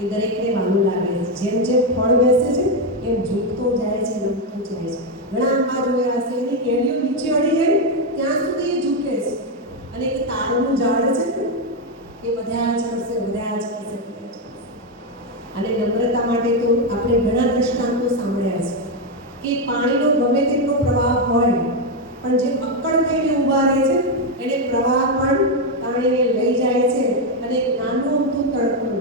એ દરેકને વાલું લાગે છે, જેમ જેમ ફળ બેસે છે એમ ઝૂકતો જાય છે, નમતો જાય છે. ઘણા આંબા જોયા હશે, એની કેરીઓ નીચે અડી જાય ત્યાં સુધી એ ઝૂકે છે. અને એક તાળનું ઝાડ છે, એ બધા જ કરશે, બધા જ કરશે. અને નમ્રતા માટે તો આપણે ઘણા દ્રષ્ટાંતો સાંભળ્યા છે કે પાણીનો ગમે તેટલો પ્રવાહ હોય, પણ જે અક્કડ થઈને ઊભા રહે છે એને પ્રવાહ પણ પાણીને લઈ જાય છે. અને એક નાનું અમથું તડકું,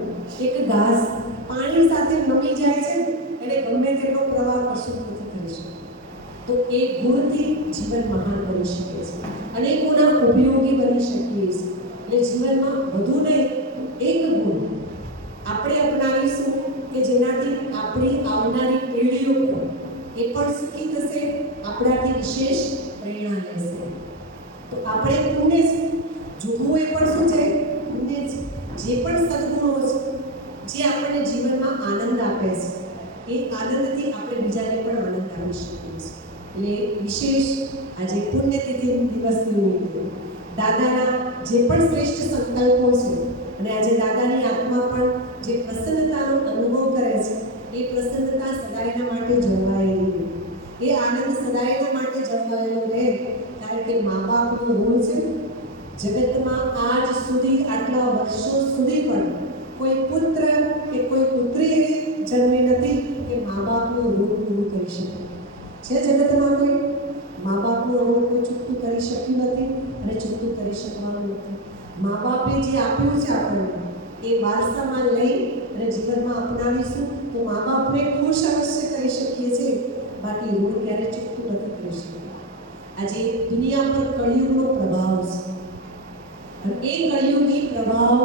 એક ઘાસ પાણી સાથે નમી જાય છે, એને ગમે તેટલો પ્રવાહ કશું નથી કરી શકતો. તો એ ગુણથી જીવન મહાન બની શકે છે, અનેકોના ઉપયોગી બની શકીએ છીએ. એટલે જીવનમાં વધુ નહીં, એક ગુણ આપણે અપનાવીશું કે જેનાથી આપણી આવનારી પેઢીઓ એ પણ સુખી થશે, આપણાથી વિશેષ પ્રેરણા લેશે. તો આપણે પુણ્ય છે, ઝૂકવું એ પણ શું છે? પુણ્ય છે. જે પણ સદગુણો છે, જે આપણને જીવનમાં આનંદ આપે છે, એ આનંદથી આપણે બીજાને પણ આનંદ આપી શકીએ છીએ. એટલે વિશેષ આજે પુણ્યતિથિ દિવસ નિમિત્તે દાદાના જે પણ શ્રેષ્ઠ સંકલ્પો છે, અને આજે દાદાની આત્મા પણ જે પ્રસન્નતાનો અનુભવ કરે છે, એ પ્રસન્નતા સદાયના માટે જળવાયેલી રહે, એ આનંદ સદાયના માટે જળવાયેલો રહે. કારણ કે મા બાપનું ઋણ છે. જગતમાં આજ સુધી આટલા વર્ષો સુધી પણ કોઈ પુત્ર કે કોઈ પુત્રી એવી જન્મી નથી કે મા બાપનું ઋણ પૂરું કરી શકે. છે જગતમાં કોઈ? મા બાપનું ઋણ કોઈ ચૂકતું કરી શક્યું નથી અને ચૂકતું કરી શકવાનું નથી. મા બાપે જે આપ્યું છે આપણને, એ વારસામાં લઈ અને જીવનમાં અપનાવીશું તો મા બાપને ખુશ અવશ્ય કરી શકીએ છીએ, બાકી ઋણ ક્યારે ચૂકતું નથી કરી શકતું. આજે દુનિયા પર કળિયુગનો પ્રભાવ છે, અને એ કળિયુગી પ્રભાવ,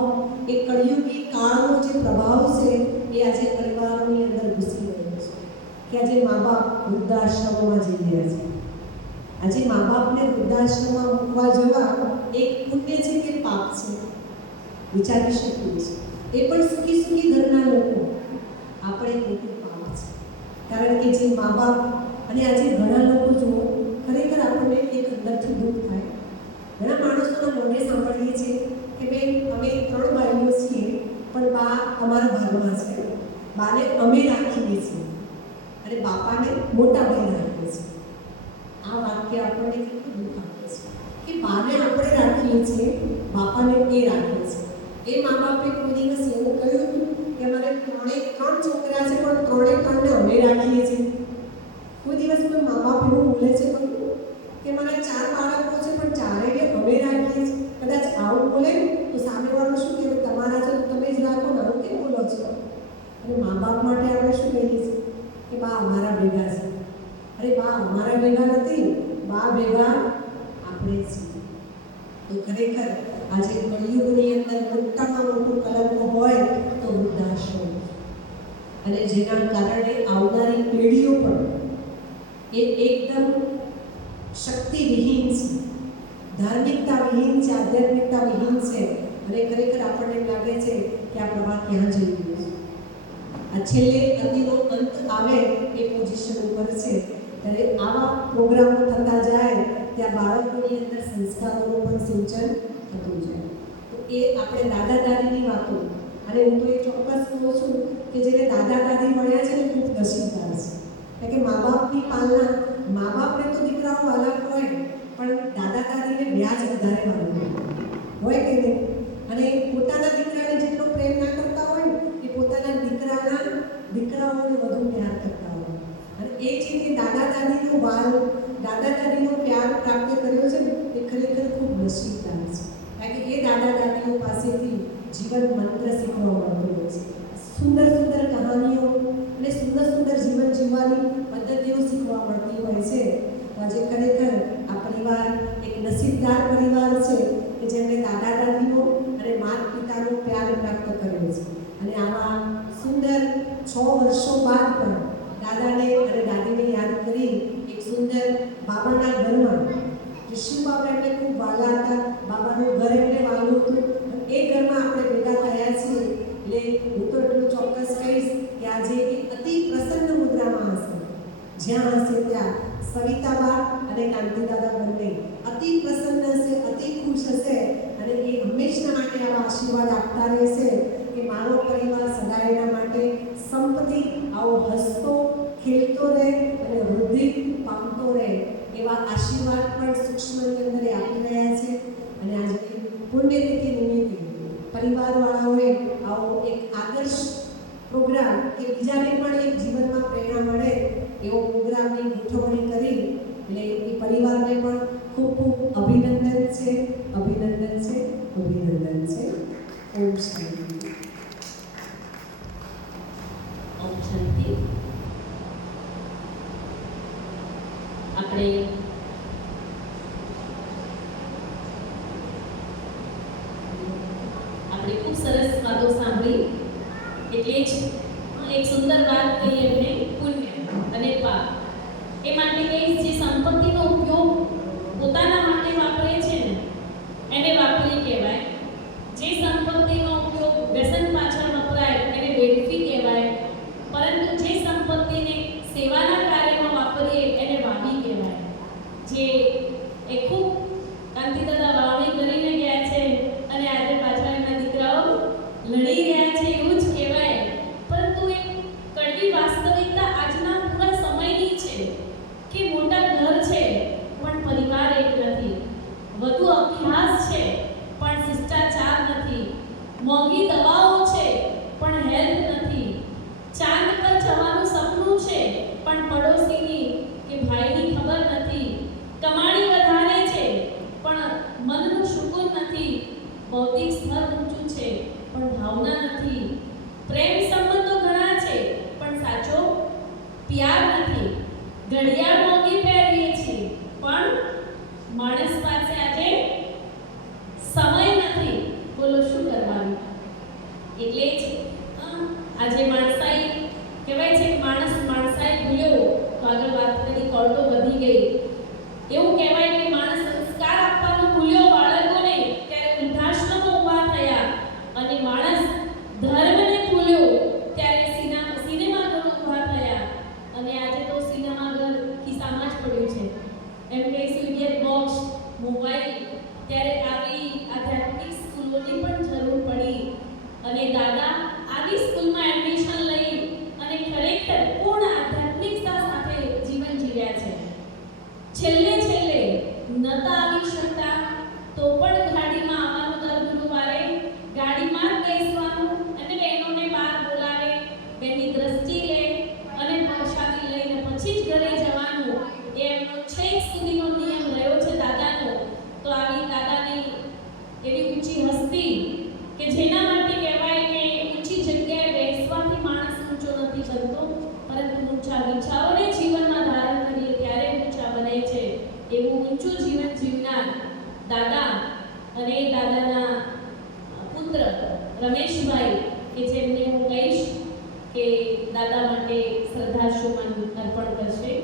એ કળિયુગી કાળનો જે પ્રભાવ છે, એ આજે પરિવારોની અંદર ઘૂસી રહ્યો છે. કે આજે મા બાપ વૃદ્ધાશ્રમોમાં જઈ રહ્યા છે. આજે મા બાપને વૃદ્ધાશ્રમમાં મૂકવા જવા એક પુણ્ય છે કે પાપ છે? વિચારી શકીએ છીએ. એ પણ સુખી સુખી ઘરના લોકો, આપણે મોટું પાપ છે. કારણ કે જે મા બાપ, અને આજે ઘણા લોકો જુઓ, ખરેખર આપણને એક અંદરથી દુઃખ થાય. ઘણા માણસોના મોઢે સાંભળીએ છીએ કે બેન અમે 3 ભાઈઓ છીએ, પણ બા અમારા ભાગમાં છે, બાને અમે રાખીએ છીએ અને બાપાને મોટા ભાઈ રાખીએ છીએ. આ વાક્ય આપણને કેટલું દુઃખ આપે છે કે બાને આપણે રાખીએ છીએ, બાપાને એ રાખે છે. એ મા બાપે કોઈ દિવસ એવું કહ્યું હતું કે અમારે 3 છોકરા છે, પણ 3ને અમે રાખીએ છીએ? કોઈ દિવસ કોઈ મા બાપ એવું બોલે છે કે મારા 4 બાળકો છે, પણ 4ને અમે રાખીએ છીએ? કદાચ આવું બોલે તો સામેવાળો શું કહે? તમારા છો તો તમે જ રાખો ને, આવું કેમ બોલો છો? અને મા બાપ માટે આપણે શું કહીએ છીએ કે બા અમારા ભેગા છે. અરે બા અમારા ભેગા નથી, બા ભેગા આપણે છીએ. તો ખરેખર આજે કળિયુગની અંદર મોટામાં મોટું કલંક હોય તો વૃદ્ધાશ્રમ, અને જેના કારણે આવનારી પેઢીઓ પણ એ એકદમ શક્તિવિહીન છે, ધાર્મિકતા વિહીન છે, આધ્યાત્મિકતા વિહીન છે. અને ખરેખર આપણને લાગે છે કે આ પ્રવાહ ક્યાં જઈ રહ્યો છે. આ છેલ્લે અતિનો અંત આવે એ પોઝિશન ઉપર છે, ત્યારે આવા પ્રોગ્રામો થતા જાય ત્યાં બાળકોની અંદર સંસ્કારોનું પણ સિંચન થતું જાય. તો એ આપણે દાદા દાદીની વાતો, અને હું તો એ ચોક્કસ કહું છું કે જેને દાદા દાદી મળ્યા છે ને ખૂબ નસીબદાર છે. કારણ કે મા બાપની પાલના, મા બાપને તો દીકરાઓ વાલા હોય, પણ દાદા દાદીને વ્યાજ વધારે વાળું હોય કે નહીં? અને પોતાના દીકરાને જેટલો પ્રેમ ના કરતા હોય, એ પોતાના દીકરાઓને વધુ પ્યાર કરતા હોય. અને એ જે રીતે દાદા દાદીનો વાલ, દાદા દાદીનો પ્યાર પ્રાપ્ત કર્યો છે ને, એ ખરેખર ખૂબ નસીબદાર છે. કારણ કે એ દાદા દાદીઓ પાસેથી જીવન મંત્ર શીખવા મળતો હોય છે, સુંદર સુંદર કહાનીઓ અને સુંદર સુંદર જીવન જીવવાની પદ્ધતિઓ શીખવા મળતી હોય છે. આજે ખરેખર આ પરિવાર એક નસીબદાર પરિવાર છે કે જેમણે દાદા દાદીનો અને માતા પિતાનો પ્યાર પ્રાપ્ત કર્યો. બાબાના ઘરમાં જે શિવ બાબા એમને ખૂબ વાલા હતા, બાબાનું ઘર એમને વાલું હતું, એ ઘરમાં આપણે ભેગા થયા છીએ. એટલે હું તો એટલું ચોક્કસ કહીશ કે આજે એક અતિ પ્રસન્ન મુદ્રામાં હશે. જ્યાં હશે ત્યાં સવિતાબા અને કાંતિદાદા બંને અતિ પ્રસન્ન હશે, અતિ ખુશ હશે અને એ હંમેશા માટે આવા આશીર્વાદ આપતા રહેશે કે મારો પરિવાર સદાય એના માટે સંપત્તિ આવો હસતો ખેલતો રહે અને વૃદ્ધિ પામતો રહે એવા આશીર્વાદ પણ સૂક્ષ્મની અંદર એ આપી રહ્યા છે. અને આજે પુણ્યતિથિ નિમિત્તે પરિવારવાળાઓએ આવો એક આદર્શ પ્રોગ્રામ કે બીજાને પણ એક જીવનમાં પ્રેરણા મળે એવો પ્રોગ્રામની ગોઠવણી કરી એટલે એ પરિવારને પણ ખૂબ ખૂબ અભિનંદન છે, અભિનંદન છે, અભિનંદન છે. ઓમ શાંતિ. ઓમ શાંતિ. આપણે ખૂબ સરસ વાતો સાંભળી. એટલે જ એક સુંદર વાત કહી એમને, પુણ્ય અને પાપ. એ માટે કહીશ જે સંપત્તિનો ઉપયોગ પોતાના માટે વાપરે છે ને એને વાપરી કહેવાય. જે સંપત્તિનો ઉપયોગ વ્યસન પાછળ વપરાય એને વેડફી કહેવાય. પરંતુ જે સંપત્તિને સેવાના કાર્યમાં વાપરીએ એને વાવી કહેવાય. જે એ ખૂબ કાંતિદાદા વાવણી કરીને ગયા છે અને આજે પાછા એમના દીકરાઓ લડી રહ્યા છે એવું જ કહેવાય. પરંતુ એક કડવી વાસ્તવિકતા આજના પૂરા સમયની છે કે મોટા ઘર છે પણ પરિવાર એક નથી, વધુ અભ્યાસ છે પણ શિષ્ટાચાર નથી, મોંઘી દવાઓ છે પણ હેલ્થ નથી, ચાંદ પર જવાનું સપનું છે પણ પડોશીની કે ભાઈની ખબર નથી, કમાણી વધારે છે પણ મનનું સુકૂન નથી, ભૌતિક સ્તર ઊંચું છે પણ ભાવના નથી, પ્રેમ સંબંધો ઘણા છે પણ સાચો પ્યાર નથી, ઘડિયાળ મોંઘી પહેરીએ છીએ પણ માણસ પાસે આજે સમય નથી. બોલો શું કરવાનું? એટલે જ આજે માણસાઈ કહેવાય છે કે માણસાઈ ભૂલ્યો તો આગળ વાત કરી કોર્ટો વધી ગઈ. એવું કહેવાય કે માણસ સંસ્કાર આપવાનું ભૂલ્યો બાળકોને ત્યારે વૃદ્ધાશ્રમો ઊભા થયા, અને માણસ ધર્મને ભૂલ્યો ત્યારે સિનેમાઘરો ઊભા થયા. અને આજે તો સિનેમાઘર ખિસ્સામાં જ પડ્યું છે. એમ કહીશું ઇડિયટ બોક્સ, મોબાઈલ. ત્યારે આવી આધ્યાત્મિક સ્કૂલોની પણ જરૂર પડી અને દાદા આવી સ્કૂલમાં એડમિશન લઈ અને ખરેખર પૂર્ણ આધ્યાત્મિકતા સાથે જીવન જીવ્યા છે. છેલ્લે નતા આવી શકતા તો પણ ગાડીમાં આવવાનું દર ગુરુવારે, ગાડીમાં જ બેસવાનું અને બહેનોને બહાર બોલાવે, બેની દ્રષ્ટિ લે અને પ્રસાદી લઈને પછી જ ઘરે જવાનું. એ એમનો છેક સુધીનો નિયમ રહ્યો છે દાદાનો. તો આવી દાદાની એવી ઊંચી હસ્તી કે જેના માટે કહેવાય કે ઊંચી જગ્યાએ બેસવાથી માણસ ઊંચો નથી બનતો, પરંતુ ઊંચા વિચારોને જીવનમાં ધારણ કરીએ ત્યારે ઊંચા બને છે. એવું ઊંચું જીવન જીવનાર દાદા અને દાદાના પુત્ર રમેશભાઈ કે જેમને હું કહીશ કે દાદા માટે શ્રદ્ધાસુમન અર્પણ કરશે.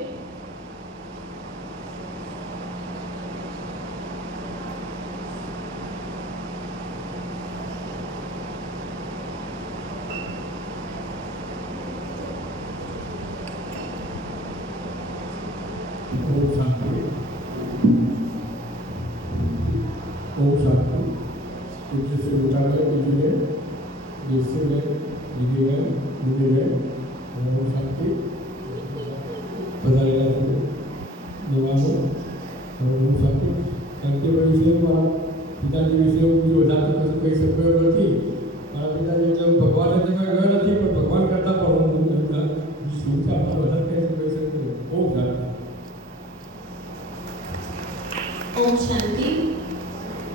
ઓમ શાંતિ.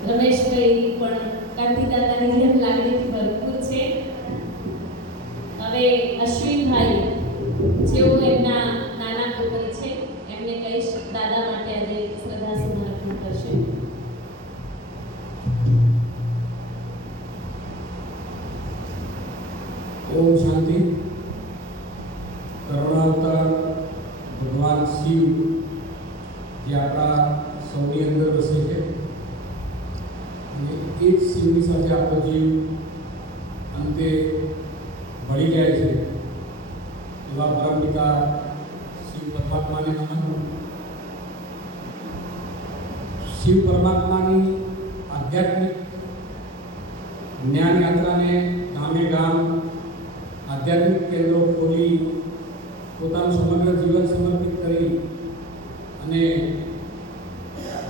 રમેશભાઈ પણ કાંતિદાદાની જેમ લાગણીથી ભરપૂર છે. હવે અશ્વિનભાઈ જેઓ એમના નાના પુત્ર છે એમને કહીશ દાદા માટે આજે શ્રદ્ધાસુમન અર્પણ કરશે. ઓમ શાંતિ. કરુણાવતાર ભગવાન શિવ જે આપણા સૌની અંદર વસે છે અને એ જ શિવની સાથે આપણો જીવ અંતે ભળી જાય છે એવા પરમપિતા શિવ પરમાત્માને નમન. શિવ પરમાત્માની આધ્યાત્મિક જ્ઞાન યાત્રાને ગામે ગામ આધ્યાત્મિક કેન્દ્રો ખોલી પોતાનું સમગ્ર જીવન સમર્પિત કરી અને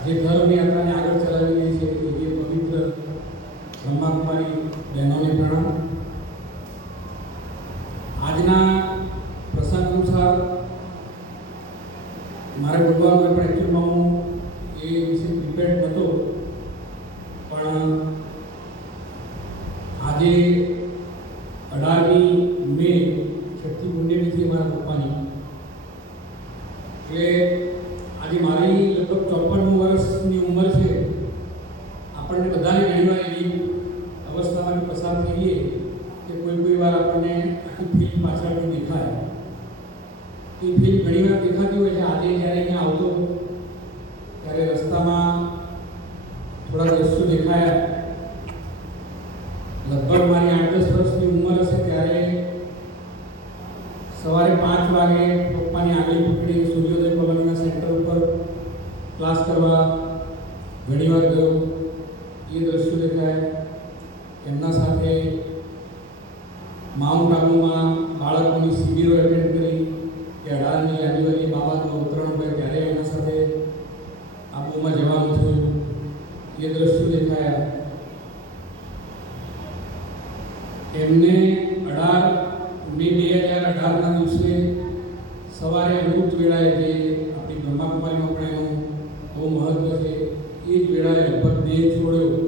જે ધર્મ યાત્રાને આગળ ચલાવી રહી છે એ પવિત્ર બ્રહ્માકુમારી બહેનોને પ્રણામ. આજના પ્રસંગ અનુસાર મારે બોલવાનું પણ એકચ્યુઅલમાં હું એ વિશે પ્રિપેર્ડ નહોતો, પણ આજે 18મી મે છઠ્ઠી પુણ્યતિથિ મારા પપ્પાની, એટલે આજે મારી લગભગ 54 વર્ષની ઉંમર છે. આપણને બધાને ઘણીવાર એવી અવસ્થામાંથી પસાર થઈએ કે કોઈ વાર આપણને આખી ફિલ્મ પાછળથી દેખાય. એ ફિલ્મ ઘણીવાર દેખાતી હોય છે. આજે જ્યારે અહીંયા આવતો ત્યારે રસ્તામાં થોડા દ્રશ્યો દેખાયા. લગભગ મારી 8-10 વર્ષની ઉંમર હશે ત્યારે સવારે 5 વાગે પપ્પાની આંગળી પકડી સૂર્યોદય કોલોનીના સેન્ટર ઉપર ક્લાસ કરવા ઘણીવાર ગયો. એ દ્રશ્યો દેખાયા. એમના સાથે માઉન્ટ આબુમાં બાળકોની શિબિરો એટેન્ડ કરી કે 18મી જાન્યુઆરીએ બાબાનું અવતરણ હોય ત્યારે એમના સાથે આબુમાં જવાનું થયું. એ દ્રશ્યો દેખાયા. એમને 18 મે 2018ના દિવસે સવારે અમૃત વેળાએ, જે આપણી બ્રહ્માકુમારીમાં પણ એનું બહુ મહત્વ છે, એ જ વેળાએ લગભગ દેહ છોડ્યો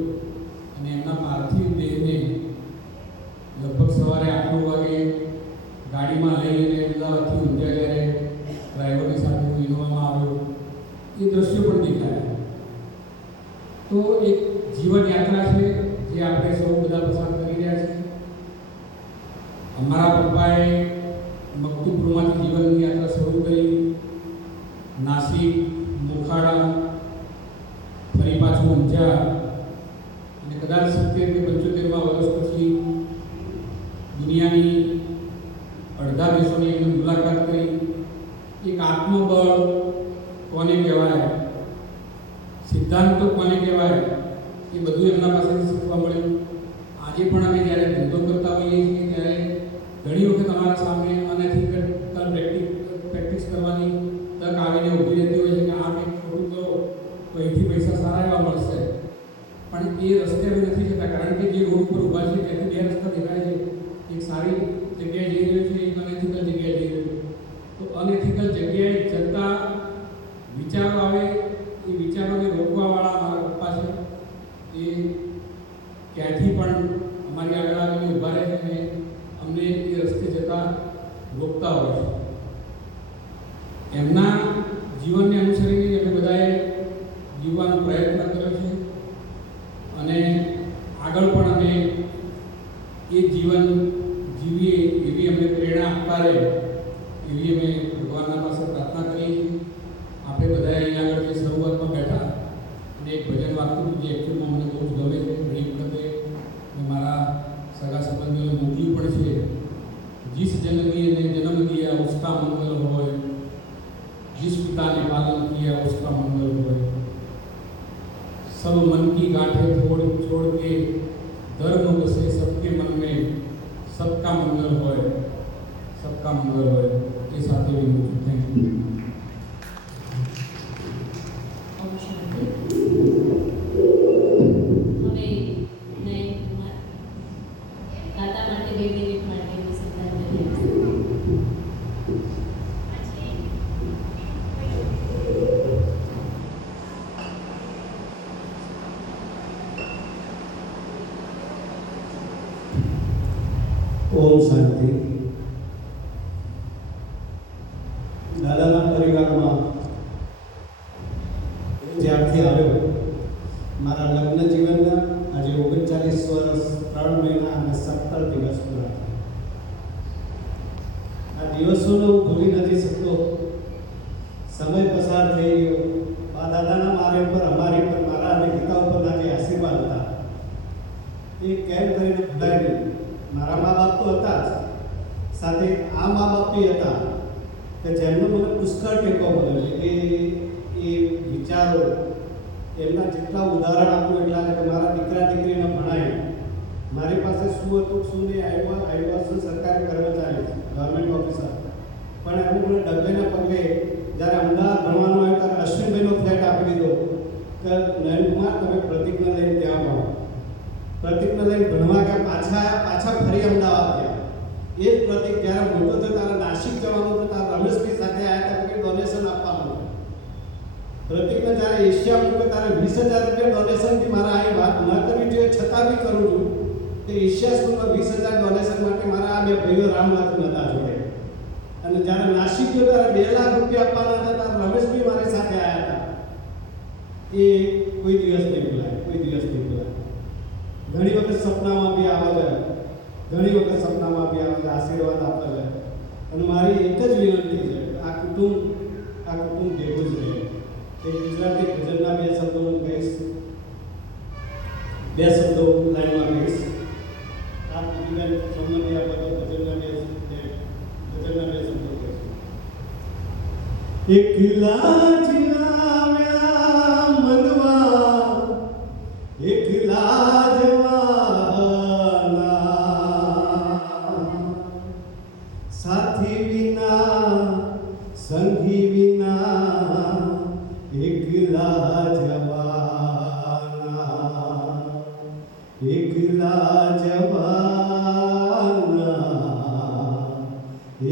અને એમના પાર્થિવ દેહને લગભગ સવારે 8 વાગે ગાડીમાં લઈને અમદાવાદથી ઊંઝા જ્યારે ડ્રાઈવરની સાથે હું ઇનોવામાં આવ્યો, એ દ્રશ્યો પણ દેખાયા. તો એક જીવન યાત્રા છે જે આપણે સૌ બધા પસાર કરી રહ્યા છીએ. અમારા પપ્પાએ મકતુપુરમાંથી જીવનની યાત્રા શરૂ કરી, નાસિક, મોખાડા, ફરી પાછું ઊંઝા, અને કદાચ 70 કે 75 વર્ષ પછી દુનિયાની અડધા દેશોની એમને મુલાકાત કરી. એક આત્મબળ કોને કહેવાય, સિદ્ધાંતો કોને કહેવાય, એ બધું એમના પાસેથી શીખવા મળ્યું. આજે પણ અમે જ્યારે ધંધો કરતા હોઈએ છીએ ત્યારે ઘણી વખત અમારા સામે અનએથિકલ પ્રેક્ટિસ કરવાની તક આવીને ઊભી રહેતી હોય છે કે આ કંઈક ખોટું કરો તો અહીંથી પૈસા સારા એવા મળશે. પણ એ રસ્તે અમે નથી જતા, કારણ કે જે રોડ ઉપર ઊભા છે ત્યાંથી 2 રસ્તા દેખાય છે. એક સારી જગ્યાએ જઈ રહ્યો છે, એક અનએથિકલ જગ્યાએ જઈ રહ્યો છે. તો અનએથિકલ જગ્યાએ જતા વિચારો આવે, એ વિચારોને રોકવાવાળા મારા પપ્પા છે. એ ક્યાંથી પણ અમારી આગળ આવીને ઊભા રહે છે અને અમને એ રસ્તે જતા રોકતા હોય છે. એમના જીવનને અનુસરીને અમે બધાએ જીવવાનો પ્રયત્ન કર્યો છે અને આગળ પણ અમે એ જીવન જીવીએ એવી અમને પ્રેરણા આપતા રહે એવી અમે ભગવાનના પાસે પ્રાર્થના કરીએ છીએ. આપણે બધાએ અહીંયા આગળ જે શરૂઆતમાં બેઠા અને એક ભજન વાગતું જે એકચ્યુઅલમાં મને બહુ જ ગમે છે. ઘણી વખતે મેં મારા સગા સંબંધીઓને મોકલ્યું પણ છે. जिस जननी ने जन्म दिया उसका मंगल होय, जिस पिता ने पालन किया उसका मंगल होय, सब मन की गांठें छोड़ के धर्म बसे सबके मन में, सबका मंगल होय, सबका मंगल होय. ये साथ ही मुझे थैंक यू. હવે નયન કુમાર દાદા માટે 2 મિનિટ માટેનો સિદ્ધાંત આપશે. ओम शांति. दादाના પરિવારમાં જ્યારથી આવ્યો મારા લગ્ન જીવનના આજે 39 વર્ષ 3 મહિના અને 17 દિવસ પૂરા થયા. આ દિવસોને હું ભૂલી નથી શકતો. સમય પસાર થઈ ગયો, દાદાના મારા ઉપર, અમારી ઉપર, મારા અને ગીતા ઉપરના જે આશીર્વાદ હતા એ કેમ કરીને ભૂલાય નહીં. મારા મા બાપ તો હતા જ, સાથે આ મા બાપ બી હતા કે જેમનો મને પુષ્કળ ટેકો મળ્યો છે. એ વિચારો એમના જેટલા ઉદાહરણ આપું એટલા કે મારા દીકરા દીકરીને ભણાય. મારી પાસે શું હતું શું નહીં, આવ્યા શું સરકારી કર્મચારી ગવર્મેન્ટ ઓફિસર, પણ એમને મને ડગલેના પગલે જ્યારે અમદાવાદ ભણવાનું આવ્યું ત્યારે અશ્વિનભાઈનો ફ્લેટ આપી દીધો કે નયનકુમાર તમે પ્રતિકને લઈને ત્યાં ભણો. પ્રતિકને લઈને ભણવા ગયા, પાછા ફરી અમદાવાદ ગયા. એ જ પ્રતિક જ્યારે મોટો થયો ત્યારે નાસિક જવાનું હતું, ત્યારે રમેશભાઈ સાથે આવ્યા હતા કે ડોનેશન આપવાનું. પ્રતિકને જ્યારે એશિયા મૂક્યો ત્યારે 20,000 રૂપિયા ડોનેશનથી મારા આ વાત ન કરવી જોઈએ છતાં બી કરું છું કે એશિયા સ્કૂલમાં 20,000 ડોનેશન માટે મારા આ બે ભાઈઓ રામનાથન હતા જોડે. અને જ્યારે નાસિક ગયો ત્યારે 2 લાખ રૂપિયા આપવાના હતા ત્યારે રમેશભાઈ મારી સાથે આવ્યા હતા. એ કોઈ દિવસ નહીં ભૂલાય, કોઈ દિવસ નહીં ભૂલાય. ઘણી વખત સપનામાં બી આવે છે, આશીર્વાદ આપે છે. અને મારી એક જ વિનંતી છે કે આ કુટુંબ ભેગું જ રહે. એ ગુજરાતી ભજનના 2 શબ્દો હું કહીશ, 2 શબ્દો લાઈનમાં કહીશ. આ પૂરીબેન સંબંધી આ બધા ભજનના 2 શબ્દો કહીશ. એકલા જ આવ્યા મનવા, એકલા જવાના, સાથી વિના સંગી વિના, એકલા જવાના, એકલા જવાના,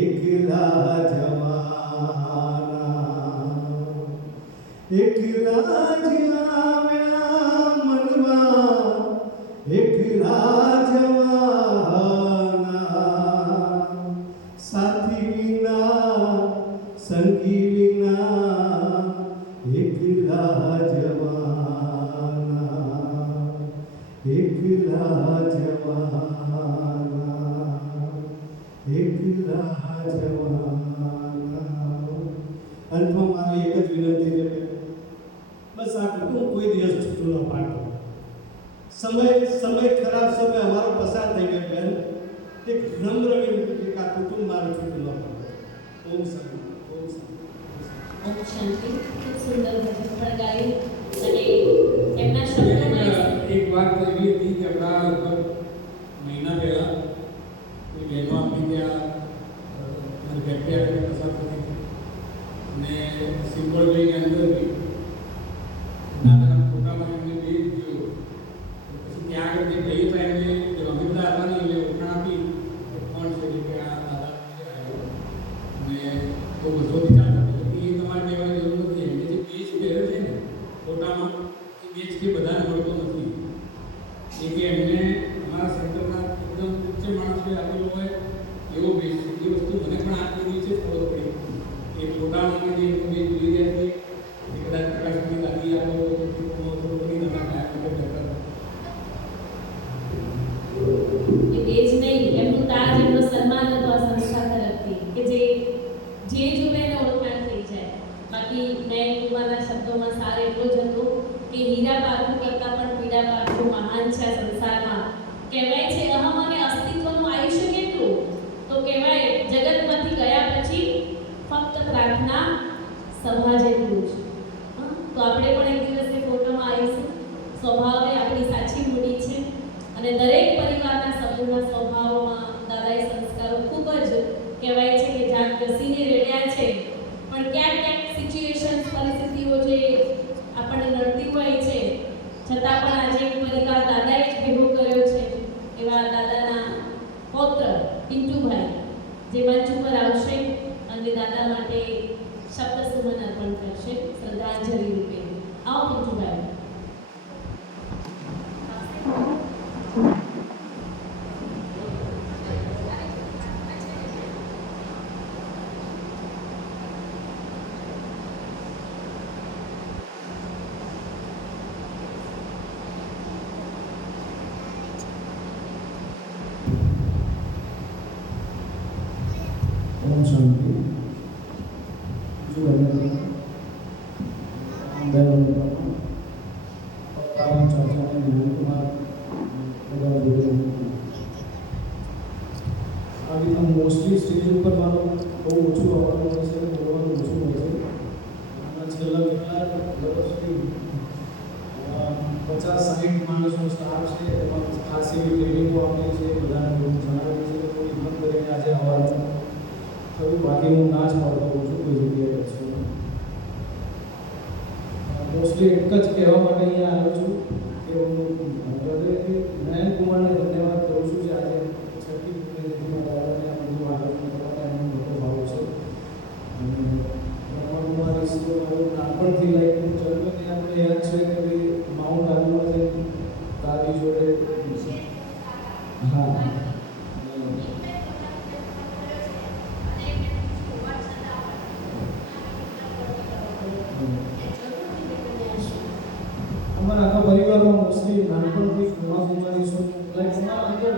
એકલા જવાના, એકલા જ આવ્યા મનવા, એકલા જવાના, સાથી વિના સંગી વિના, એકલા જવાના, એકલા જવાના, એકલા જવાના. અંતમાં મારી એક જ વિનંતી છે કે બસ આ કુટુંબ કોઈ દિવસ છૂટું ન પાડતો. સમય ખરાબ સમય અમારો પસાર થઈ ગયો બેન. એક નમ્ર વિનંતી કે આ કુટુંબ મારું છૂટું ન પાડતો. ઓમ શાંતિ, ઓમ શાંતિ. ઓમ શાંતિ. ખૂબ સુંદર ભજન પણ ગાયું અને એમના શબ્દોમાં એક વાત તો એવી હતી કે આપણા લગભગ મહિના પહેલા કોઈ બહેનો આપણી ત્યાં બેક્ટેરિયા પસાર કરી અને સિમ્બોલ જોઈને અંદર ગઈ દાદાના ફોટામાં એમને બે જોયો. પછી ત્યાં આગળ જે ભાઈ હતા એમને અમે બધા હતા નહીં એટલે ઓળખાણ આપી કોણ છે કે આ દાદા આવ્યો અને બહુ વર્ષોથી ચાલતો હતો. એ તમારે કહેવાની જરૂર નથી. એમને જે બેચ પહેર્યો છે ને ફોટામાં એ બેચ કે બધાને મળતો નથી. એ કે એમને અમારા સેન્ટરના એકદમ ઉચ્ચ માણસોએ આપેલો હોય એવો બેચ છે. એ વસ્તુ મને પણ આજની દિવસે ખબર પડી. એ ફોટામાં જે બેચ જોઈ રહ્યા છે એ કદાચ પ્રકાશની લાગી આપેલો ખબર પડી નતા કાયમ માટે બેઠા. એ બેજ નહીં, એમનું તાજ, એમનો સન્માન હતો આ સંસ્થા તરફથી કે જે જુએ એને ઓળખાણ થઈ જાય. બાકી નયનકુમારના શબ્દોમાં સાર એટલો જ હતો કે હીરા પારખું કરતાં પણ પીડા પારખું મહાન છે આ સંસારમાં. કહેવાય છે અહમ અને અસ્તિત્વનું આયુષ્ય કેટલું? તો કહેવાય જગતમાંથી ગયા પછી ફક્ત પ્રાર્થના સભા જેટલું જ. તો આપણે પણ એક દિવસે ફોટોમાં આવીશું. સ્વભાવ એ આપણી સાચી મૂડી છે અને દરેક પરિવારના સભ્યોના સ્વભાવમાં દાદાએ સંસ્કારો ખૂબ જ કહેવાય છે કે જાગ ઘસીને રેડ્યા છે. પણ ક્યાંક ક્યાંક સિચ્યુએશન્સ, પરિસ્થિતિઓ જે આપણને નડતી હોય છે છતાં પણ આજે એક પરિવાર દાદાએ જ ભેગો કર્યો છે. એવા દાદાના પૌત્ર પિન્ટુભાઈ જે મંચ ઉપર આવશે અને દાદા માટે શબ્દ સુમન અર્પણ કરશે શ્રદ્ધાંજલિ રૂપે. આવો પિન્ટુભાઈ. ઓમ શાંતિ. જો બહેનોને પ્રણામ. પપ્પા ચાચા અને વિનોદકુમાર બધા જોડે આવી તો મોસ્ટલી સ્ટેજ ઉપર મારો બહુ ઓછું આવવાનું હોય છે, બોલવાનું ઓછું હોય છે. આના છેલ્લા કેટલાક વર્ષથી 50-60 માણસનો સ્ટાફ છે, એમાં ખાસ એવી ટ્રેનિંગો આપી છે, બધાને બહુ જણાવ્યું છે, કોઈ હિંમત કરીને આજે આવવાનું થયું. બાકી હું ના જ પાડતો હોઉં છું કોઈ જગ્યાએ બેસું. મોસ્ટલી એક જ કહેવા માટે અહીંયા આવ્યો છું કે હું હૃદયથી નયનકુમારને ધન્યવાદ કરું છું કે આજે છઠ્ઠી પુણ્યતિથિમાં દાદાને આ બધું આયોજન કરવાને એમનો મોટો ભાવ છે. અને બ્રહ્માકુમારી તો મારું નાનપણથી લાઈક હું ચડ્યો ત્યાં મને યાદ છે કે ભાઈ માઉન્ટ આબુમાં જે દાદી જોડે હા અમારા આખા પરિવારમાં મોસ્ટલી નાનપણથી બ્રહ્માકુમારી શું લાઈક અમારા અંદર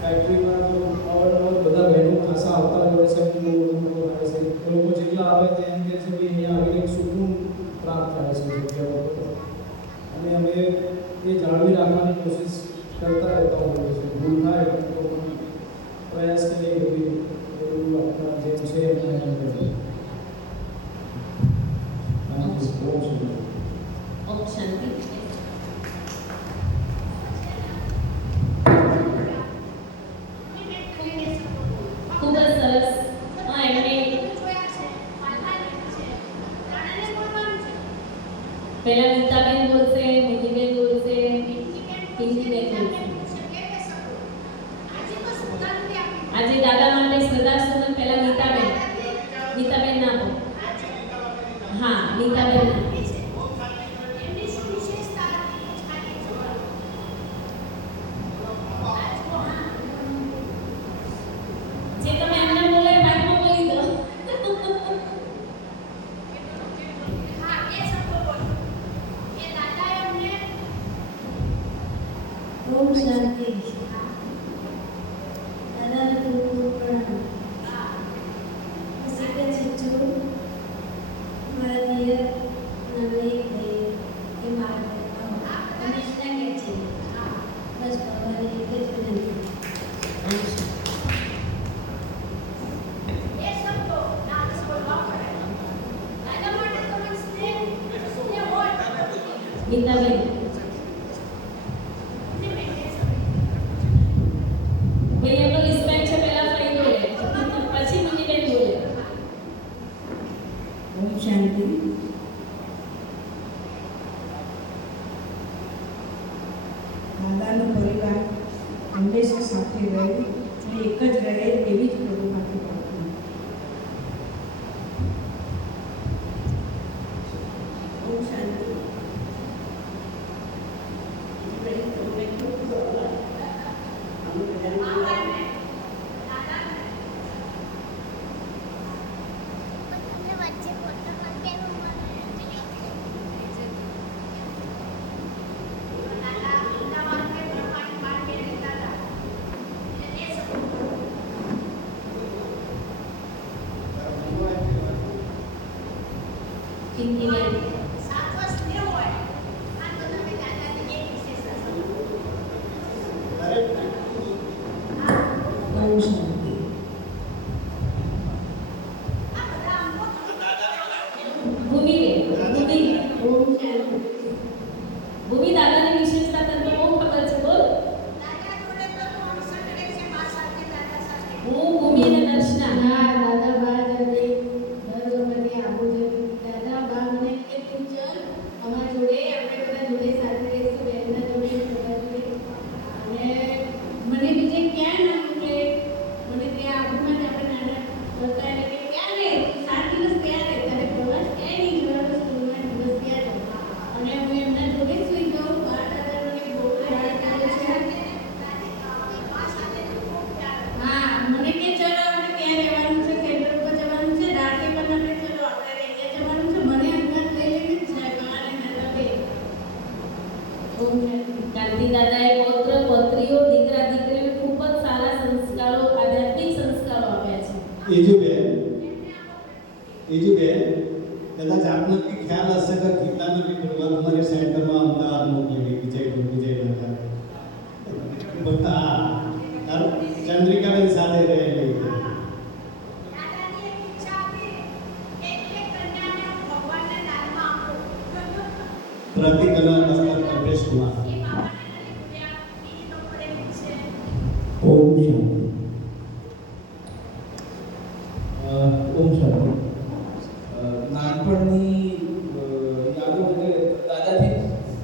ફેક્ટરીમાં તો અવારનવાર બધા બહેનો ખાસા આવતા જ હોય છે. આવે છે એ લોકો જેટલા આવે તે એમ કહે છે કે અહીંયા આવીને એક સુકૂન પ્રાપ્ત થાય છે જગ્યાઓ પર. અને અમે એ જાળવી રાખવાની કોશિશ કરતા રહેતા હોઈએ છીએ. ભૂલ થાય તો પ્રયાસ કરીએ કે બધું આપણા જે છે એમને એમ કરીએ. ઓમ શાંતિ. ખૂબ જ સરસ. હા, એમને પહેલા નીતાબેન બોલશે, નિધિબેન બોલશે, પિંકીબેન બોલશે. આજે દાદા માટે શ્રદ્ધા સુમન પહેલા નીતાબેન ના બોલ. હા, નીતાબેન ના. જે તમે એમને બોલે માઇકમાં બોલી દો. ઓમ શાંતિ. દાદાને ખૂબ પ્રણામ. શીખે છે છું મારા દિયર નામે ભાઈ કે મારા અને એના કે છે બસ ભગવાનની એક જ વિનંતી. નીતાબેન. ભાઈ એમનો રિસ્પેક્ટ છે, પહેલા ફરી બોલે પછી નિધિબેન બોલે. ઓમ શાંતિ. દાદાનો પરિવાર હંમેશા સાથે રહે અને એક જ રહે એવી જ પ્રભુમાંથી પ્રાર્થના. ઓમ શાંતિ. પિંકીબેન. ઓમ શાંતિ. ભૂમિબેન. ઓમ શાંતિ. ભૂમિ, દાદાની વિશેષતા તને બહુ ખબર છે, બોલ. હું ભૂમિ અને દર્શના. હા, દાદા બહાર જતી દર વખતે આવું જતી. દાદા બા મને કે તું ચાલ અમારા જોડે, આપણે બધા જોડે સાથે રહીશું, બહેનના જોડે બધા જોડે. અને મને બીજે ક્યાં ના મોકલે. મને ત્યાં આબુમાં જ આપણે નાના હતા એટલે કે ક્યાં રે 7 દિવસ ત્યાં રહે, તારે પ્રવાસ ક્યાંય નહીં જવાનો, સ્કૂલમાં દિવસ ત્યાં જ. અને હું એમના જોડે સુઈ જાઉં. બહાર દાદા મને બહુ લાડ કરે છે. હા, મને કે ચલો આપણે ત્યાં રહેવાનું છે, સેન્ટર ઉપર જવાનું છે, રાતે પણ આપણે ચલો આપણે અહીંયા જવાનું છે. મને અંગત લઈ લઈને જ જાય બહાર અને દાદા બે. ઓમ શાંતિ. ગાંધી દાદાએ પૌત્ર પૌત્રીઓ દીકરા દીકરીઓ ઈજુબેન કદાચ આપને બી ખ્યાલ હશે કે ગીતાને બી બ્રહ્માકુમારી સેન્ટરમાં અમદાવાદ મોકલી વિજયનગર બધા ચંદ્રિકાબેન સાથે રહેલી પ્રતિકના ડોક્ટર કલ્પેશ કુમાર. ઓમ શાંતિ. ઓમ શાંતિ. નાનપણની યાદો એટલે દાદાથી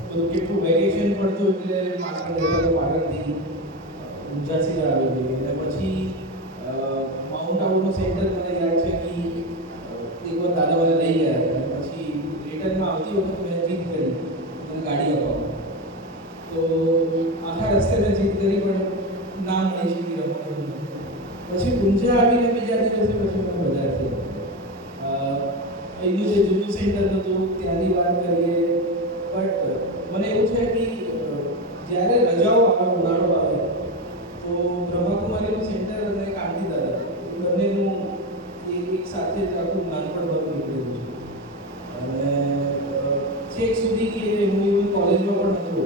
બધું કેટલું વેકેશન પડતું એટલે માથે રહેતા તો પાટણથી ઊંઝાથી આવેલી અને પછી માઉન્ટ આબુનું સેન્ટર મને યાદ છે કે એક વખત દાદા મને લઈ ગયા અને પછી રિટર્નમાં આવતી વખત મેં જીદ કરી મને ગાડી અપાવો તો આખા રસ્તે મેં જીદ કરી પણ ના મળી શકી રમવાનું. પછી ઊંઝા આવીને બીજા દિવસે પછી મને વધારે થઈ અહીંનું જે જૂનું સેન્ટર હતું ત્યાંની વાત કરીએ બટ મને એવું છે કે જ્યારે રજાઓ આવે ઉનાળો આવે તો બ્રહ્માકુમારીનું સેન્ટર અને કાંતિ દાદા બંનેનું એક સાથે જ આખું નાનપણ બધું નીકળેલું છે અને છેક સુધી કે હું ઇવન કોલેજમાં પણ હતો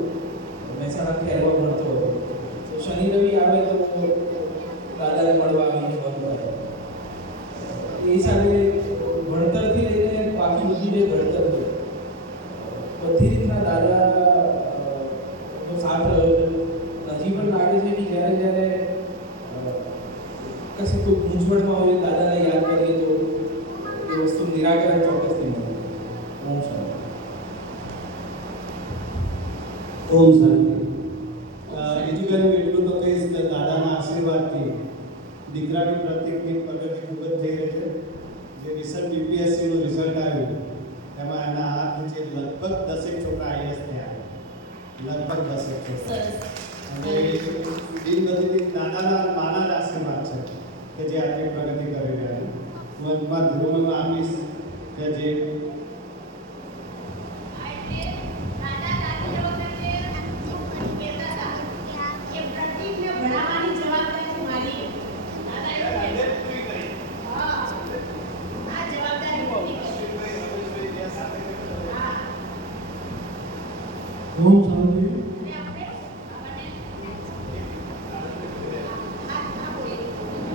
મહેસાણા ખેરવા ભણતો હતો તો શનિ રવિ આવે તો દાદાને મળવા આવીને ભણતા એ સાથે ભણતરથી લઈને બાકી બધું જે ઘડતર છે બધી રીતના દાદાનો સાથ રહ્યો છે. હજી પણ લાગે છે કે જ્યારે જ્યારે કશે કોઈ મૂંઝવણમાં હોય દાદાને યાદ કરીએ તો એ વસ્તુ નિરાકરણ ચોક્કસથી મળે. ઓમ શાંતિ. ઓમ શાંતિ. ઈજુબેન એટલું તો કહીશ કે દાદાના આશીર્વાદથી દીકરાની પ્રત્યેકની પ્રગતિ ખૂબ જ થઈ રહી છે. જે રિસન્ટ બીપીએસસીનું રિઝલ્ટ આવ્યું એમાં એના હાથ નીચે લગભગ 10 છોકરા આઈએસ થયા, લગભગ 10 છોકરા. સરસ. અને દિનબદિન દાદાના માના જ આશીર્વાદ છે કે જે આટલી પ્રગતિ કરી રહ્યા છે. હું અંતમાં ધ્રુવમાં આપીશ કે જે ઓમ શાંતિ.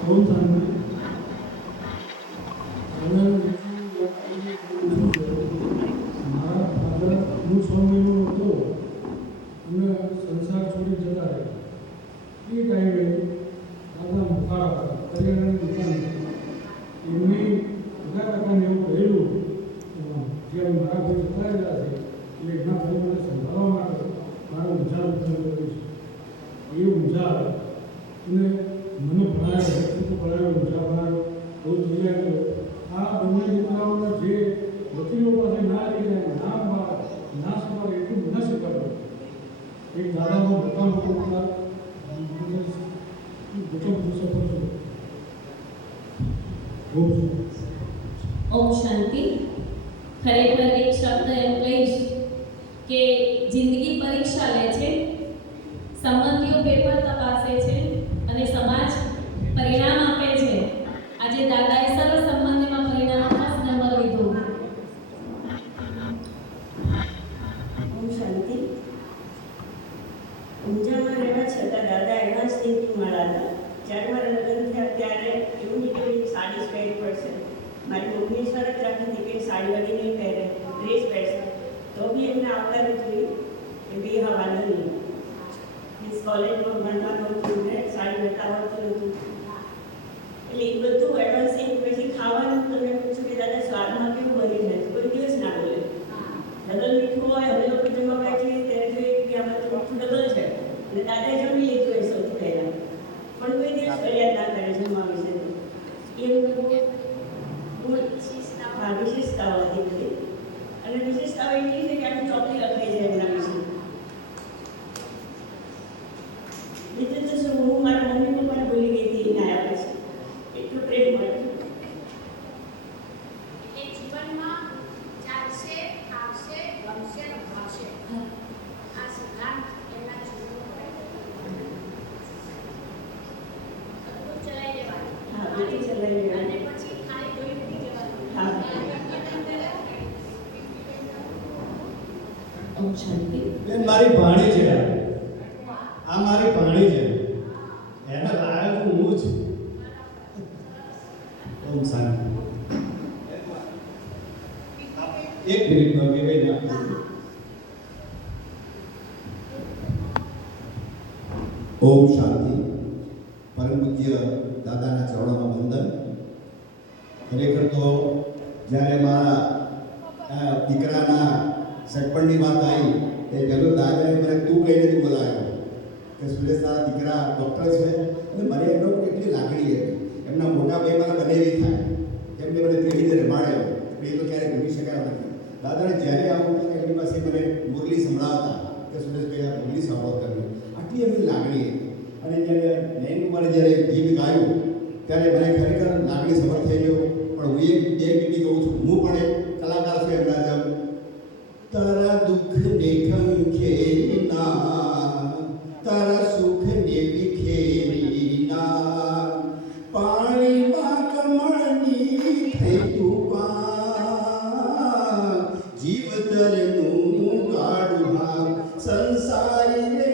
ઓમ શાંતિ. મારા ફાધર હું 6 મહિનો હતો અને સંસાર છોડી જતા રહ્યા એ ટાઈમે દાદા મુખાડા કરિયાણાની દુકાન એમની કાકાને એવું કહેલું જે મારા ભાઈ જતા રહ્યા છે એટલે એમના ભાઈ મને સંભાળવા માટે મારો ઊંઝા ઉત્પન્ન કર્યું છે. એ ઊંઝા અને મને ભણાવ્યો ભણાવ્યો ઊંઝા ભણાવ્યો બહુ તૈયાર કર્યો. આ બંને દીકરાઓના જે વકીલો પાસે ના લઈ જાય ના સંભાળે એટલું મને શીખવાડ્યું. એક દાદાનો મોટા મોટા ઓમ શાંતિ. ખરેખર એક શબ્દ એમ કહીશ કે જિંદગી પરીક્ષા લે છે, સંબંધીઓ પેપર તપાસે છે અને સમાજ પરિણામ આપે છે. આજે દાદાએ સરળ સંબંધીમાં પરિણામ 5 નંબર લીધું. ઓમ શાંતિ. ઊંઝામાં રહેવા છતાં દાદા એડવાન્સ થિંકિંગ વાળા હતા. જ્યારે મારા લગ્ન થયા ત્યારે એવું નહીં કે સાડી જ પહેરવી પડશે. મારી મમ્મીએ શરત રાખી હતી કે સાડી વાળી નહીં પહેરે, ડ્રેસ પહેરશે. તો બી એમને આવતા નથી કે બી હવાનું નહીં. મીન્સ કોલેજમાં ભણવાનું હતું ને સાડી પહેરતા આવડતું નહોતું. એટલે એ બધું એડવાન્સ થિંકિંગ. પછી ખાવાનું તમને પૂછ્યું કે દાદા સ્વાદમાં કેવું બની જાય તો કોઈ દિવસ ના બોલે. ડબલ મીઠું હોય અમે લોકો જમવા બેઠીએ ત્યારે જોઈએ કે આમાં તો મીઠું ડબલ છે અને દાદાએ જમી લીધું એ સૌથી પહેલાં. પણ કોઈ દિવસ ફરિયાદ ના કરે જમવા વિશે. એ વિશેષતાઓ હતી બધી. અને વિશેષતાઓ એટલી છે કે આખી ચોપડી લખાઈ જાય એમના વિશે. બીજું તો શું, હું મારા મમ્મી પપ્પાને ભૂલી ગઈ હતી એને આવ્યા પછી. એટલો પ્રેમ મળ્યો. જીવનમાં ચાલશે, આવશે, ગમશે ને ભાવશે. આ સિદ્ધાંત એમના જીવનનો ચલાવી લેવાનો. હા, બધું ચલાવી લેવાનું. અને ઓમ શાંતિ. બેન મારી ભાણી છે આ મારી ભાણી છે એને લાયક હું જ. ઓમ શાંતિ. એક મિનિટનો વિવેક આપો. ઓમ શાંતિ. પરમ પૂજ્ય દાદાના ચરણોમાં વંદન. ખરેખર તો જ્યારે મારા દીકરાના સટપણની વાત આવી એ પહેલો દાદાએ મને તું કહીને તું બોલાવ્યો કે સુરેશ તારા દીકરા ડૉક્ટર છે અને મને એનો પર એટલી લાગણી હતી. એમના મોટા ભાઈ મારા બનેવી થાય એમને મને તેડીને રમાડ્યો એ તો ક્યારેય ભૂલી શકાય નથી. દાદાને જ્યારે આવું ત્યારે એમની પાસે મને મુરલી સંભળાવતા કે સુરેશભાઈ આ મુરલી સાંભળો કરવી આટલી એમની લાગણી હતી. અને જ્યારે નૈન કુમારે જ્યારે ગીત ગાયું ત્યારે મને ખરેખર લાગણી સફળ થઈ ગયો. પણ હું એક બીબી કહું છું, હું પણ એક કલાકાર છું એમના જેમ. તારા દુઃખને ખંખેરી ના, તારા સુખને વિખેરી ના, પાણીમાં કમળની થઈ તું પા, જીવતરનું ગાડું હા સંસારી રે,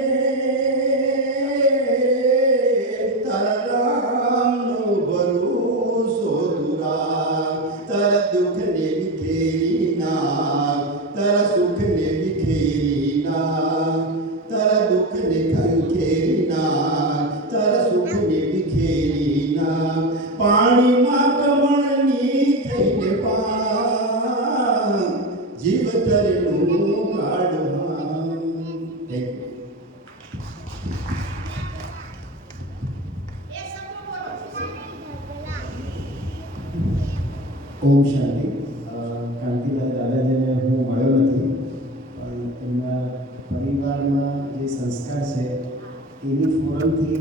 તારા રામનો ભરોસો તુરા, તારા દુઃખને વિખેરી ના, તારા સુખને વિખેરી ના, તારા દુઃખને ખંખેરી ના, તારા સુખને વિખેરી ના, પાણીમાં કમળની થઈને પા, જીવતરનું ગાડું હા. Thank you. ઓમ શાંતિ. કાંતિલાલ દાદાજીને હું મળ્યો નથી પણ એમના પરિવારમાં જે સંસ્કાર છે એની ફોરમથી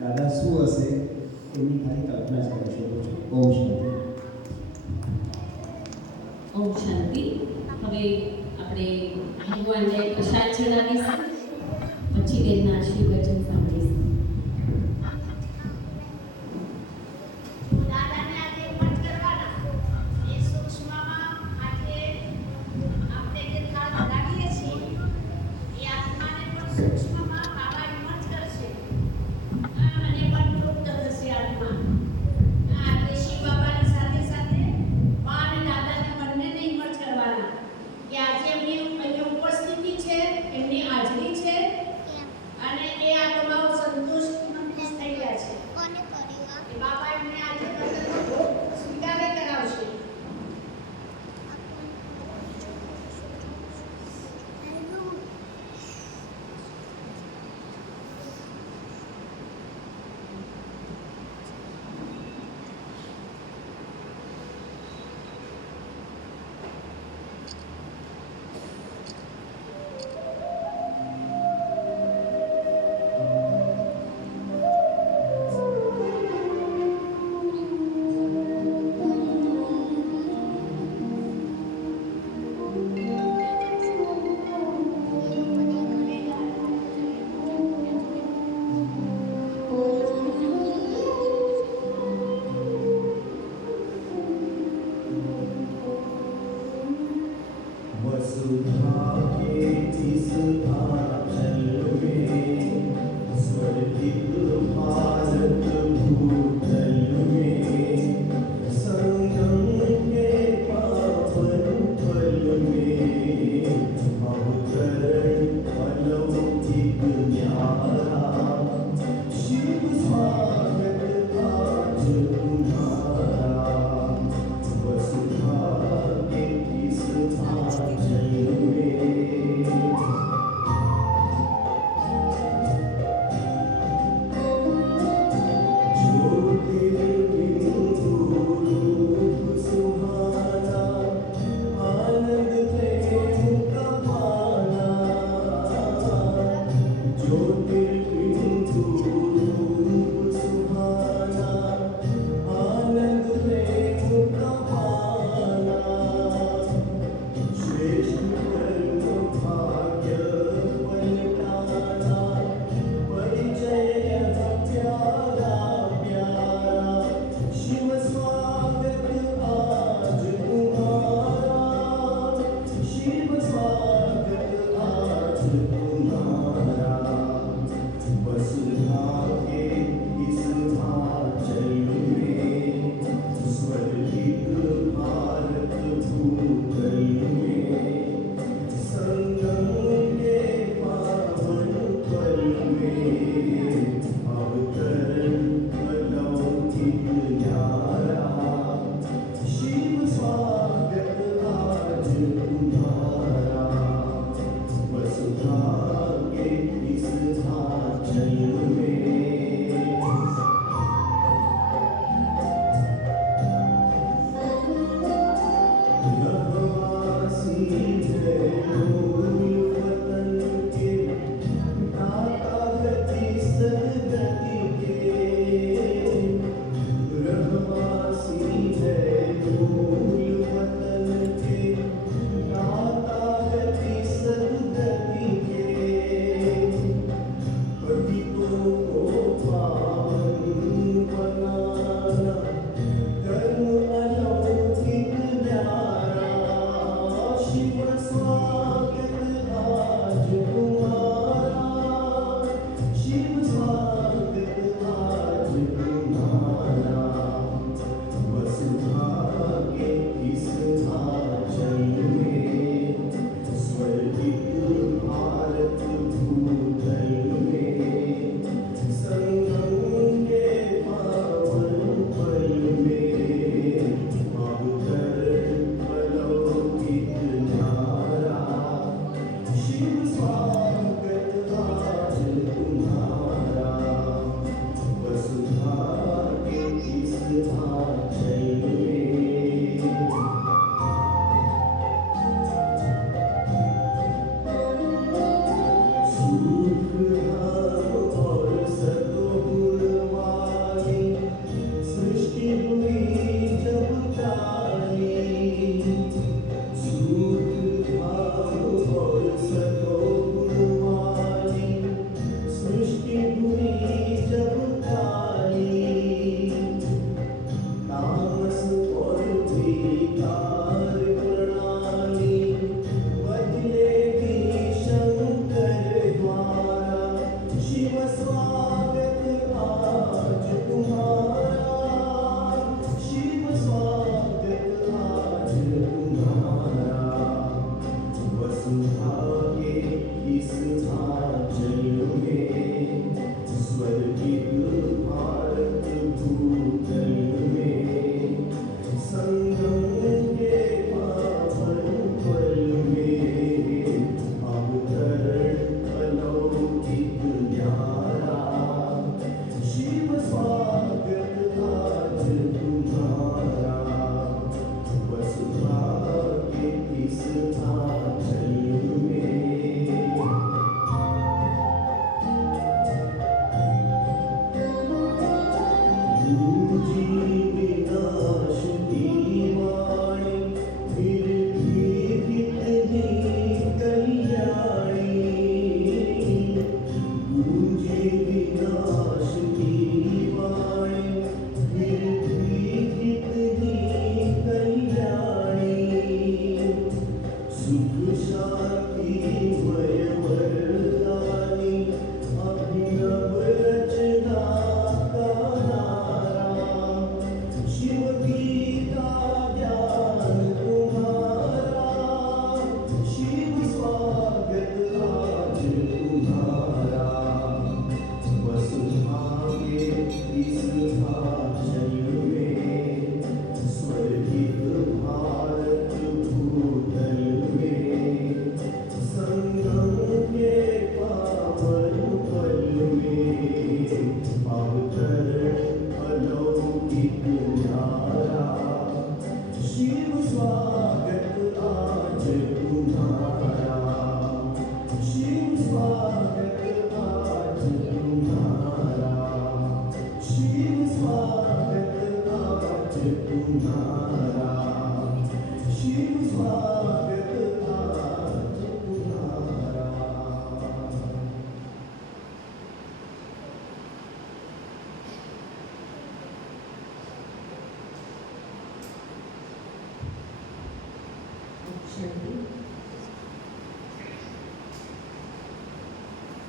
દાદા શું હશે એની ખાલી કલ્પના જ કરી શકો છો. ઓમ શાંતિ. ઓમ શાંતિ. હવે આપણે ભગવાનને પ્રસાદ ચડાવીશું, પછી તેમના આશીર્વચન સાંભળીશું. દાદાને આજે મત કરવાના એ સૂક્ષ્મમાં આજે આપણે જે થાળ ધરાવીએ છીએ એ આત્માને પણ સૂક્ષ્મમાં બાબા હિંમત કરશે અને પણ તૃપ્ત થશે આત્મા. આજે શિવ બાબાની સાથે સાથે મા અને દાદાને બંનેને હિંમત કરવાના કે આજે એમની અહીંયા ઉપસ્થિતિ છે, એમની હાજરી છે અને એ આત્મા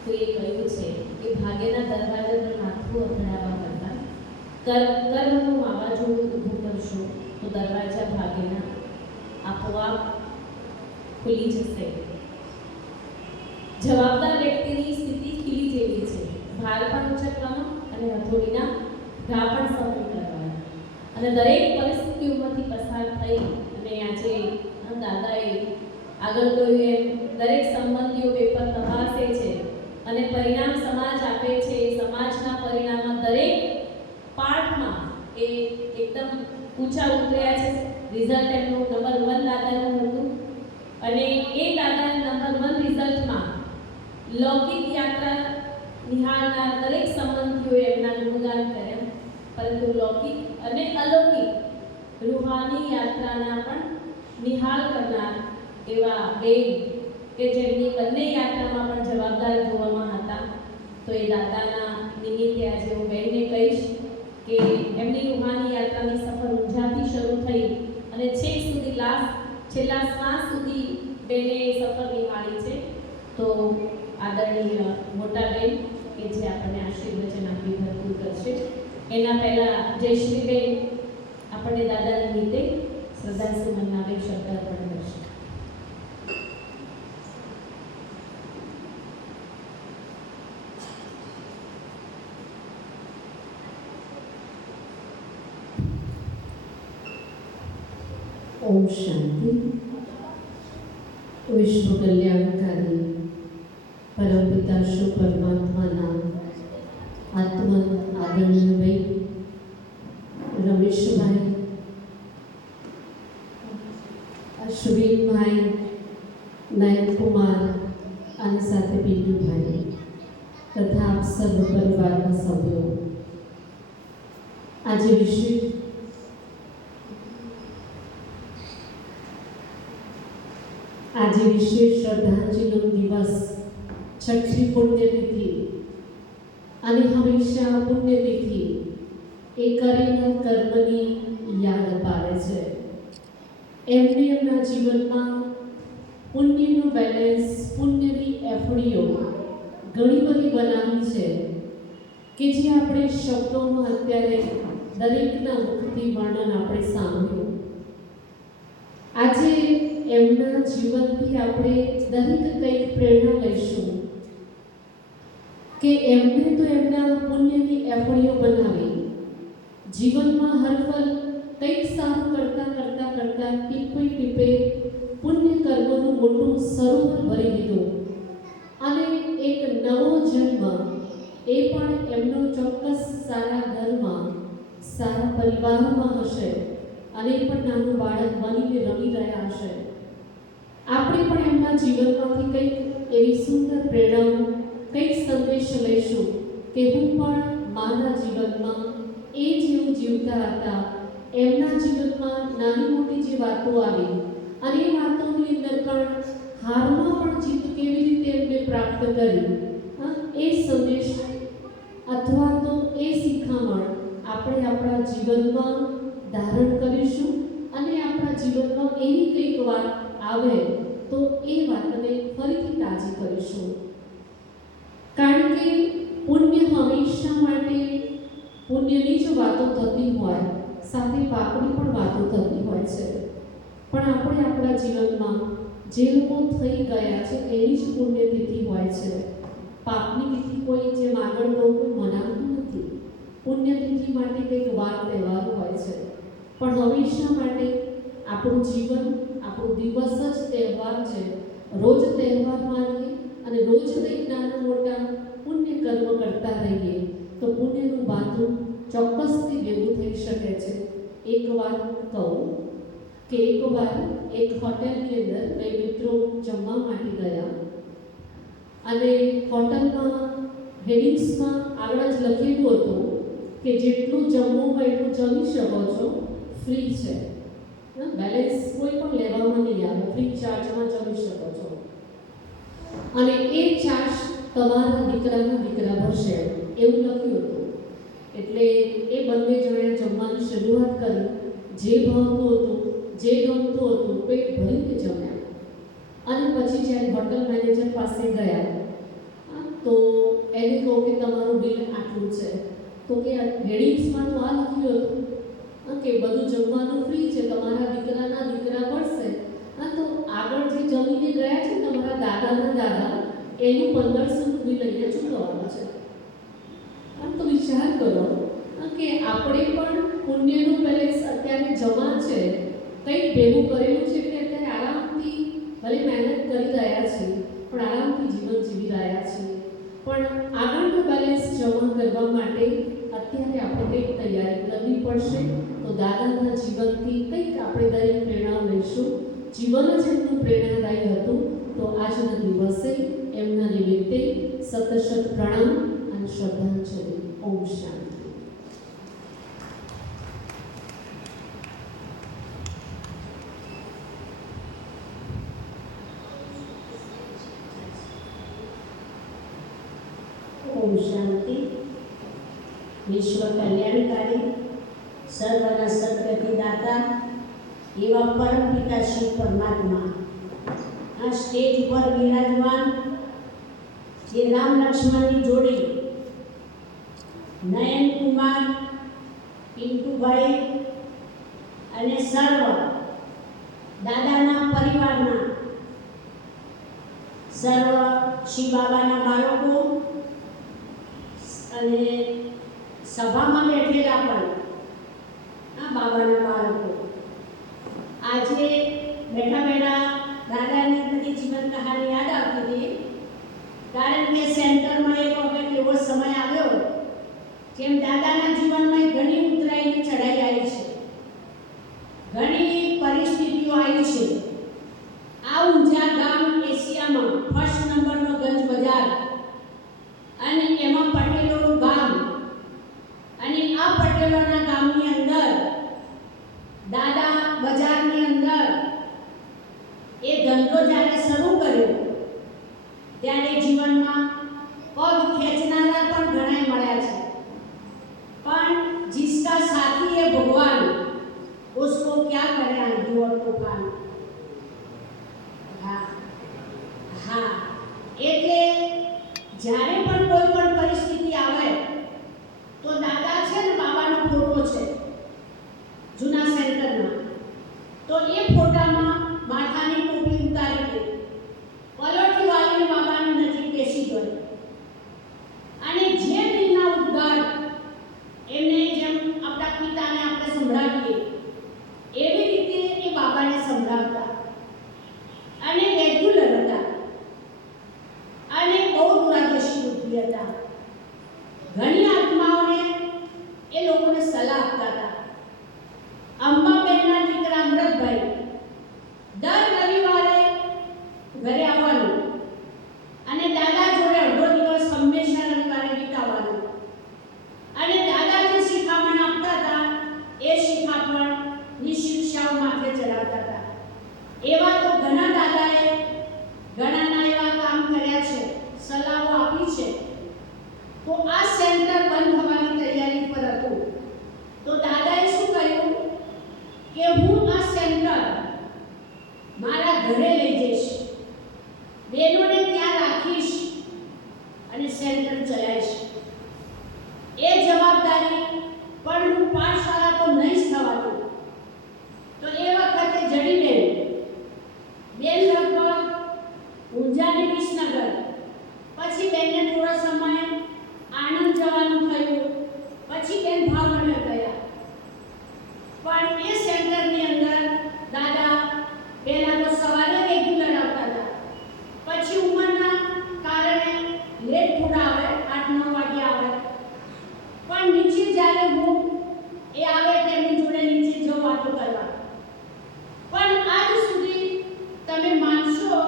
કોઈએ કહ્યું છે કે ભાગ્યના દરવાજા પર માથું અથડાવવા કરતાં કર્મનું વાવાઝોડું ઊભું કરશો તો દરવાજા ભાગ્યના આપોઆપ ખુલી જશે. જવાબદાર વ્યક્તિની સ્થિતિ ખીલી જેવી છે. ભાર પણ ઉચકવાનો અને હથોડીના ઘા પણ સહન કરવાના અને દરેક પરિસ્થિતિઓમાંથી પસાર થઈ અને આજે દાદાએ આગળ કહ્યું એમ દરેક સંબંધીઓ પેપર તપાસે છે અને પરિણામ સમાજ આપે છે. સમાજના પરિણામમાં દરેક પાઠમાં એ એકદમ ઊંચા ઉતર્યા છે. રિઝલ્ટ એમનું નંબર 1 દાદાનું હતું અને એ દાદાના નંબર 1 રિઝલ્ટમાં લૌકિક યાત્રા નિહાળનાર દરેક સંબંધીઓએ એમના ગુણગાન કર્યા, પરંતુ લૌકિક અને અલૌકિક રૂહાની યાત્રાના પણ નિહાળ કરનાર એવા બેન કે જેમની બંને યાત્રામાં પણ જવાબદાર જોવામાં હતા. તો એ દાદાના નિમિત્તે આજે હું બેનને કહીશ કે એમની રૂહાની યાત્રાની સફર ઊંઝાથી શરૂ થઈ અને છેક સુધી છેલ્લા શ્વાસ સુધી બેને એ સફર નિહાળી છે. તો આદરણીય મોટા બેન કે જે આપણને આશીર્વચન આપી ભરપૂર કરશે, એના પહેલાં જયશ્રીબેન આપણને દાદા નિમિત્તે શ્રદ્ધાસુમનના બે શબ્દ અર્પણ કરશે. ओम शांति। विश्व कल्याणकारी परमपिता शिव परमात्मा आत्मन आदरणीय भाई रमेश भाई, अश्विन भाई, नयन कुमार અને સાથે પિન્ટુ ભાઈ તથા આપ સર્વ પરિવારના સભ્યો, આજે વિશેષ શ્રદ્ધાંજલિનો દિવસ, છઠ્ઠી પુણ્યતિથિ અને હંમેશા પુણ્યતિથિ એ કરેલા કર્મની યાદ અપાવે છે. એમને એમના જીવનમાં પુણ્યનું બેલેન્સ, પુણ્યની એફડીઓ ઘણી બધી બનાવી છે કે જે આપણે શબ્દોમાં અત્યારે દરેકના મુખથી વર્ણન આપણે સાંભળ્યું. આજે એમના જીવનથી આપણે દરેક કંઈક પ્રેરણા લઈશું કે એમને તો એમના પુણ્યની એફડીઓ બનાવી, જીવનમાં હર પલ કંઈક સારું કરતા ટીપે પુણ્ય કર્મનું મોટું સરોવર ભરી દીધું અને એક નવો જન્મ, એ પણ એમનો ચોક્કસ સારા ઘરમાં, સારા પરિવારમાં હશે અને એ પણ નાનું બાળક બનીને રમી રહ્યા હશે. આપણે પણ એમના જીવનમાંથી કંઈક એવી સુંદર પ્રેરણાઓ, કંઈક સંદેશ લઈશું કે હું પણ મારા જીવનમાં એ જેવું જીવતા હતા, એમના જીવનમાં નાની મોટી જે વાતો આવી અને એ વાતોની અંદર પણ હારમાં પણ જીત કેવી રીતે એમને પ્રાપ્ત કરી, એ સંદેશ અથવા તો એ શિખામણ આપણે આપણા જીવનમાં ધારણ કરીશું અને આપણા જીવનમાં એવી કંઈક વાત આવે તો એ વાતને ફરીથી તાજી કરીશું. કારણ કે પુણ્ય હંમેશા માટે પુણ્યની જ વાતો થતી હોય, સાથે પાપની પણ વાતો થતી હોય છે. પણ આપણે આપણા જીવનમાં જે લોકો થઈ ગયા છે એની જ પુણ્યતિથિ હોય છે. પાપની તિથિ કોઈ જેમ આગળ કોઈ મનાવતું નથી. પુણ્યતિથિ માટે કંઈક વાર તહેવાર હોય છે, પણ હંમેશા માટે આપણું જીવન, આપણો દિવસ જ તહેવાર છે. રોજ તહેવાર માનીએ અને રોજ કંઈક નાના મોટા પુણ્ય કર્મ કરતા રહીએ તો પુણ્યનું બાંધું ચોક્કસથી ભેગું થઈ શકે છે. એક વાત કહું કે એકવાર એક હોટેલની અંદર બે મિત્રો જમવા માટે ગયા અને હોટલમાં હેડિંગ્સમાં આગળ જ લખેલું હતું કે જેટલું જમવું હોય એટલું જમી શકો છો, ફ્રી છે, બેલેન્સ કોઈ પણ લેવામાં નહીં આવે, ફ્રી ચાર્જમાં જમી શકો છો અને એ ચાર્જ તમારા દીકરા ભરશે એવું લખ્યું હતું. એટલે એ બંને જણે જમવાની શરૂઆત કરી. જે ભાવતું હતું, જે ગમતું હતું, પેટ ભરીને જમ્યા અને પછી જ્યારે હોટલ મેનેજર પાસે ગયા તો એને કહો કે તમારું બિલ આટલું છે. તો કે હેડિંગ્સમાં તો આ લખ્યું હતું કે બધું જમવાનું ફ્રી છે, તમારા દીકરા ભરશે. તો આગળ જે જમીને ગયા છે તમારા દાદા એનું 1500 બિલ અહીંયા ચૂકવવાનું છે. તો વિચાર કરો કે આપણે પણ પુણ્યનું બેલેન્સ અત્યારે જમા છે, કંઈક ભેગું કરેલું છે કે અત્યારે આરામથી ભલે મહેનત કરી રહ્યા છીએ પણ આરામથી જીવન જીવી રહ્યા છીએ પણ આગળનું બેલેન્સ જમા કરવા માટે અત્યારે આપણે કંઈક તૈયારી કરવી પડશે. તો દાદાના જીવનથી કંઈક આપણે દરેક પ્રેરણા લઈશું. જીવન જ એમનું પ્રેરણાદાયી હતું. તો આજના દિવસે એમના નિમિત્તે સતત પ્રણામ અને શ્રદ્ધાંજલિ. ઓમ શાંતિ. ઓમ શાંતિ. વિશ્વ કલ્યાણકારી સર્વના સદગતિદાતા એવા પરમ પિતા શ્રી પરમાત્મા આ સ્ટેજ પર વિરાજમાન જે રામ લક્ષ્મણની જોડી નયન કુમાર, પિન્ટુભાઈ અને સર્વ દાદાના પરિવારના સર્વ શ્રી બાબાના બાળકો અને સભામાં બેઠેલા પણ આ બાબાના બાળકો આજે બેઠા બેઠા દાદાની બધી જીવન કહાની યાદ આવતી હતી. કારણ કે સેન્ટરમાં એક વખત એવો સમય આવ્યો જેમ દાદાના જીવનમાં ઘણી ઉતરાઈને ચઢાઈ આવી છે, ઘણી પરિસ્થિતિઓ આવી છે. આ ઊંઝા ગામ એશિયામાં ફર્સ્ટ નંબરનો ગંજ બજાર અને એમાં પટેલોનું ગામ અને આ પટેલોના ગામની અંદર દાદા બજારની અંદર એ ધંધો જ્યારે શરૂ કર્યો ત્યારે જીવનમાં પગ ખેંચનારા પણ ઘણા મળ્યા છે, પણ जिसका साथी है भगवान उसको क्या करे आंधी और तूफान. હા હા એટલે જ્યારે પણ કોઈ પણ પરિસ્થિતિ આવે તો દાદા છે ને બાબાનો ફોટો છે જૂના સેન્ટરમાં, તો એ ફોટામાં માથાની ટોપી ઉતારી દે, પલોઠી વાળીને બાબાની નજીક બેસી ગયો અને જે દિલના ઉદ્ગાર એમને જેમ આપણા પિતાને આપણે સંભળાવીએ એવી રીતે એ બાબાને સંભળાવતા અને રેગ્યુલર હતા અને બહુ દૂરાદર્શી બુદ્ધિ હતા. ઘણી આત્માઓને એ લોકોને સલાહ આપતા હતા. અંબાબેનના દીકરા અમૃતભાઈ દર રવિવારે ઘરે આવવાનું અને દાદા જોડે અડધો દિવસ હંમેશા રવિવારે વિતાવવાનું અને દાદા જે શિખામણ આપતા હતા એ શિખામણની શિક્ષાઓ માથે ચડાવતા હતા. એવા તો ઘણા દાદાએ ઘણાના એવા કામ કર્યા છે, સલાહો આપી છે. તો આ સેન્ટર બંધ થવાની તૈયારી પર હતું તો દાદાએ શું કર્યું કે હું આ સેન્ટર મારા ઘરે લઈ જઈશ, બહેનોને ત્યાં રાખીશ અને સેન્ટર ચલાવીશ. એ જવાબદારી પણ હું પાઠશાળા તો નહીં જ થવા દઉં. તો એ વખતે જડીબેન બેન લગભગ ઊંઝાની વિસનગર, પછી બેનને થોડો સમય આણંદ જવાનું થયું, પછી બેન ભાવનગર ગયા. પણ એ સેન્ટરની અંદર દાદા પહેલા તો સવારે રેગ્યુલર આવતા હતા, પછી ઉંમરના કારણે લેટ થોડા આવે, 8-9 વાગે આવે. પણ નીચે જ્યારે હું એ આવે તેમની જોડે નીચે જો વાતો કરવા. પણ આજ સુધી તમે માનશો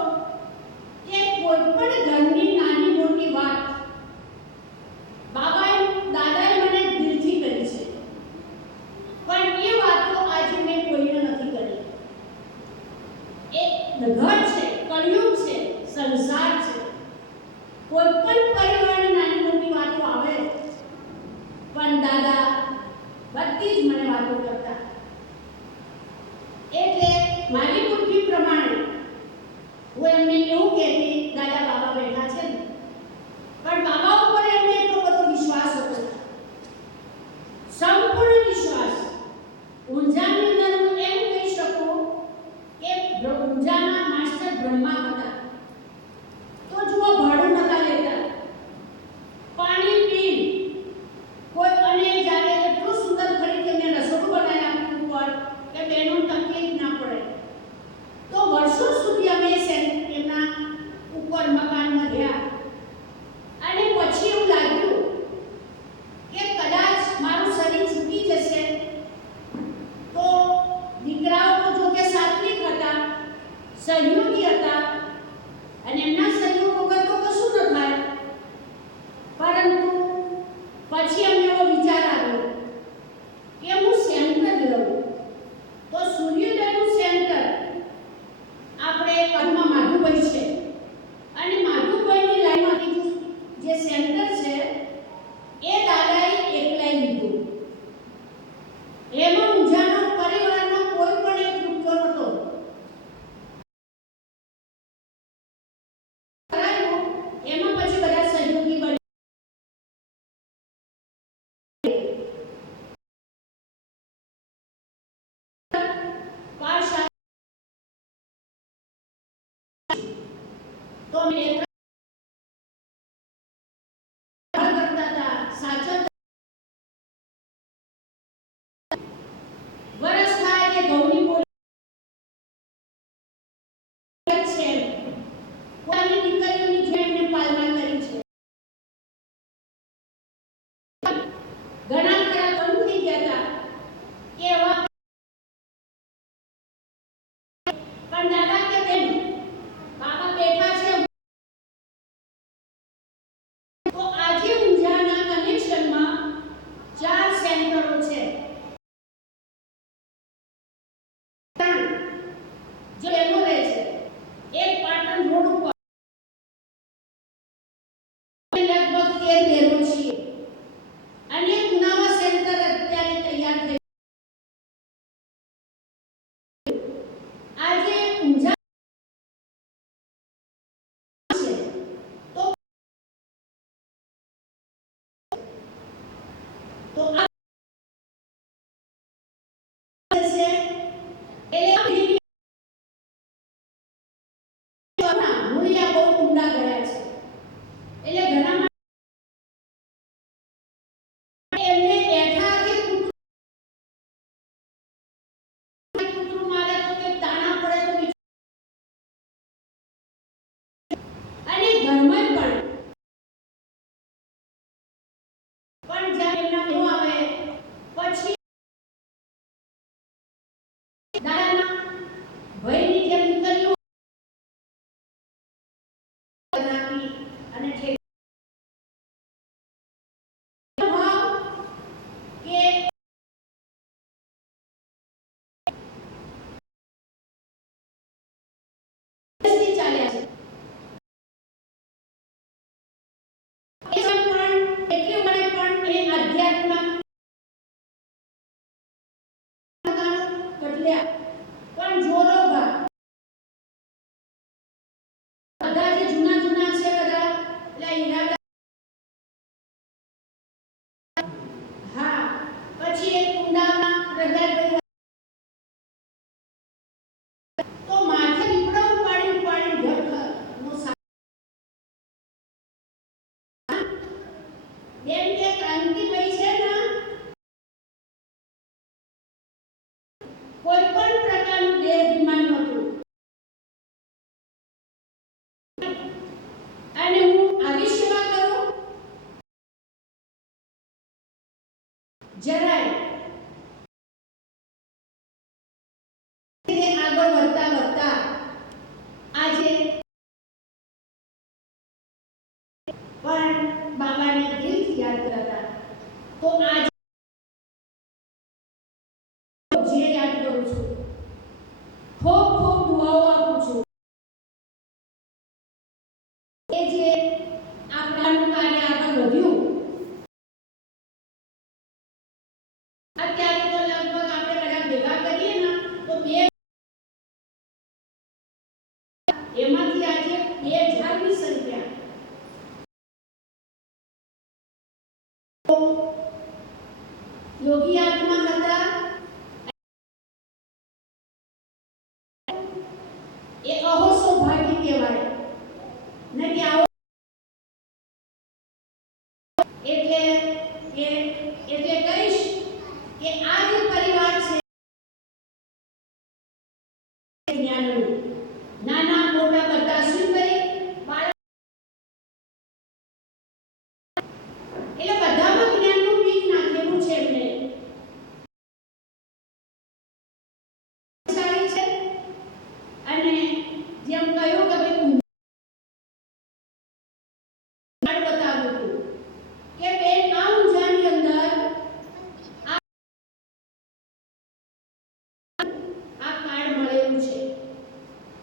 કે કોઈ પણ ઘરની નાની મોટી વાત દાદાએ મને દિલથી કરી છે, પણ એ વાતો આજે મેં કોઈને નથી કરી. એ ઘર છે, કળિયુગ છે, સંસાર છે, કોઈ પણ પરિવારની નાની મોટી વાતો આવે પણ દાદા બધી જ મને વાતો કરતા. એટલે મારી બુદ્ધિ પ્રમાણે હું એમને એવું કહેતી, દાદા બાબા બેઠા છે ને, પણ બાબા ઉપર એમને એટલો બધો વિશ્વાસ હતો, સંપૂર્ણ વિશ્વાસ. ઊંઝાની અંદર હું એમ કહી શકું કે ઊંઝાના માસ્ટર બ્રહ્મા હતા. તો જુઓ, ભાડું નતા લેતા, પાણી પી કોઈ, અને જ્યારે એટલું સુંદર ફરીથી એમને રસોડું બનાવી તો અમે કરતા હતા સાચા વરસ થાય કે ઘઉંની બોરી છે પોતાની દીકરીઓની જેમ એમને પાલન કરી છે. ઘણા ખરા બંધ થઈ ગયા હતા કે એવા પણ દાદા કે બેન બાબા બેઠા છે. તો આજે ઊંઝાના કનેક્શનમાં 4 સેન્ટરો છે. જે એનો રહે છે એક પાટણ રોડ ઉપર લગભગ 13 બહેનો છીએ અને એક ગુનાવા સેન્ટર અત્યારે તૈયાર થઈ. આજે ઊંઝા છે તો આ છે એટલે મૂળિયા બહુ ઊંડા ગયા છે એટલે ઘણા એમને એઠા કે કૂતરું મારે તો કે તાણા પડે તો અને ઘરમાં પણ જ્યારે એમના બહુ આવે પછી દાદાના ભયની જેમ નીકળ્યું બનાવી અને ભાવ કે ચાલ્યા છે એટલી મને પણ એ અધ્યાત્મ બદલ્યા પણ જોરો બધા જે જૂના જૂના છે બધા એટલે ઈરાદા હા પછી એક કુંડામાં પ્રહલાદ તો માથે દીપડા ઉપાડી ઘર નો બેન કે ક્રાંતિભાઈ છે ને કોઈ પણ પ્રકારનું દેહ અભિમાન નહોતું અને હું આવી સેવા કરું જરાય આગળ વધતા આજે પણ બાબાને દિલથી યાદ કરતા તો આજે જે યાદ કરું છું ખૂબ ખૂબ દુઆઓ આપું છું એ જે આપણાનું કાર્ય આગળ વધ્યું. અત્યારે તો લગભગ આપણે બધા ભેગા કરીએ ને તો એમાંથી આજે 2000ની સંખ્યા યોગી આત્મા હતા એ અહો સૌભાગ્ય કહેવાય ને કે આવો એટલે કહીશ કે આ જે પરિવાર છે જ્ઞાનનું નાના મોટા બધા સુંદરી બાળક એટલે બધામાં જ્ઞાનનું બીજ નાખેલું છે એમને સારી છે. અને જેમ કહ્યું કે ભાઈ બતાવ્યું હતું કે બેન આ ઊંઝાની અંદર આ કાર્ડ મળેલું છે.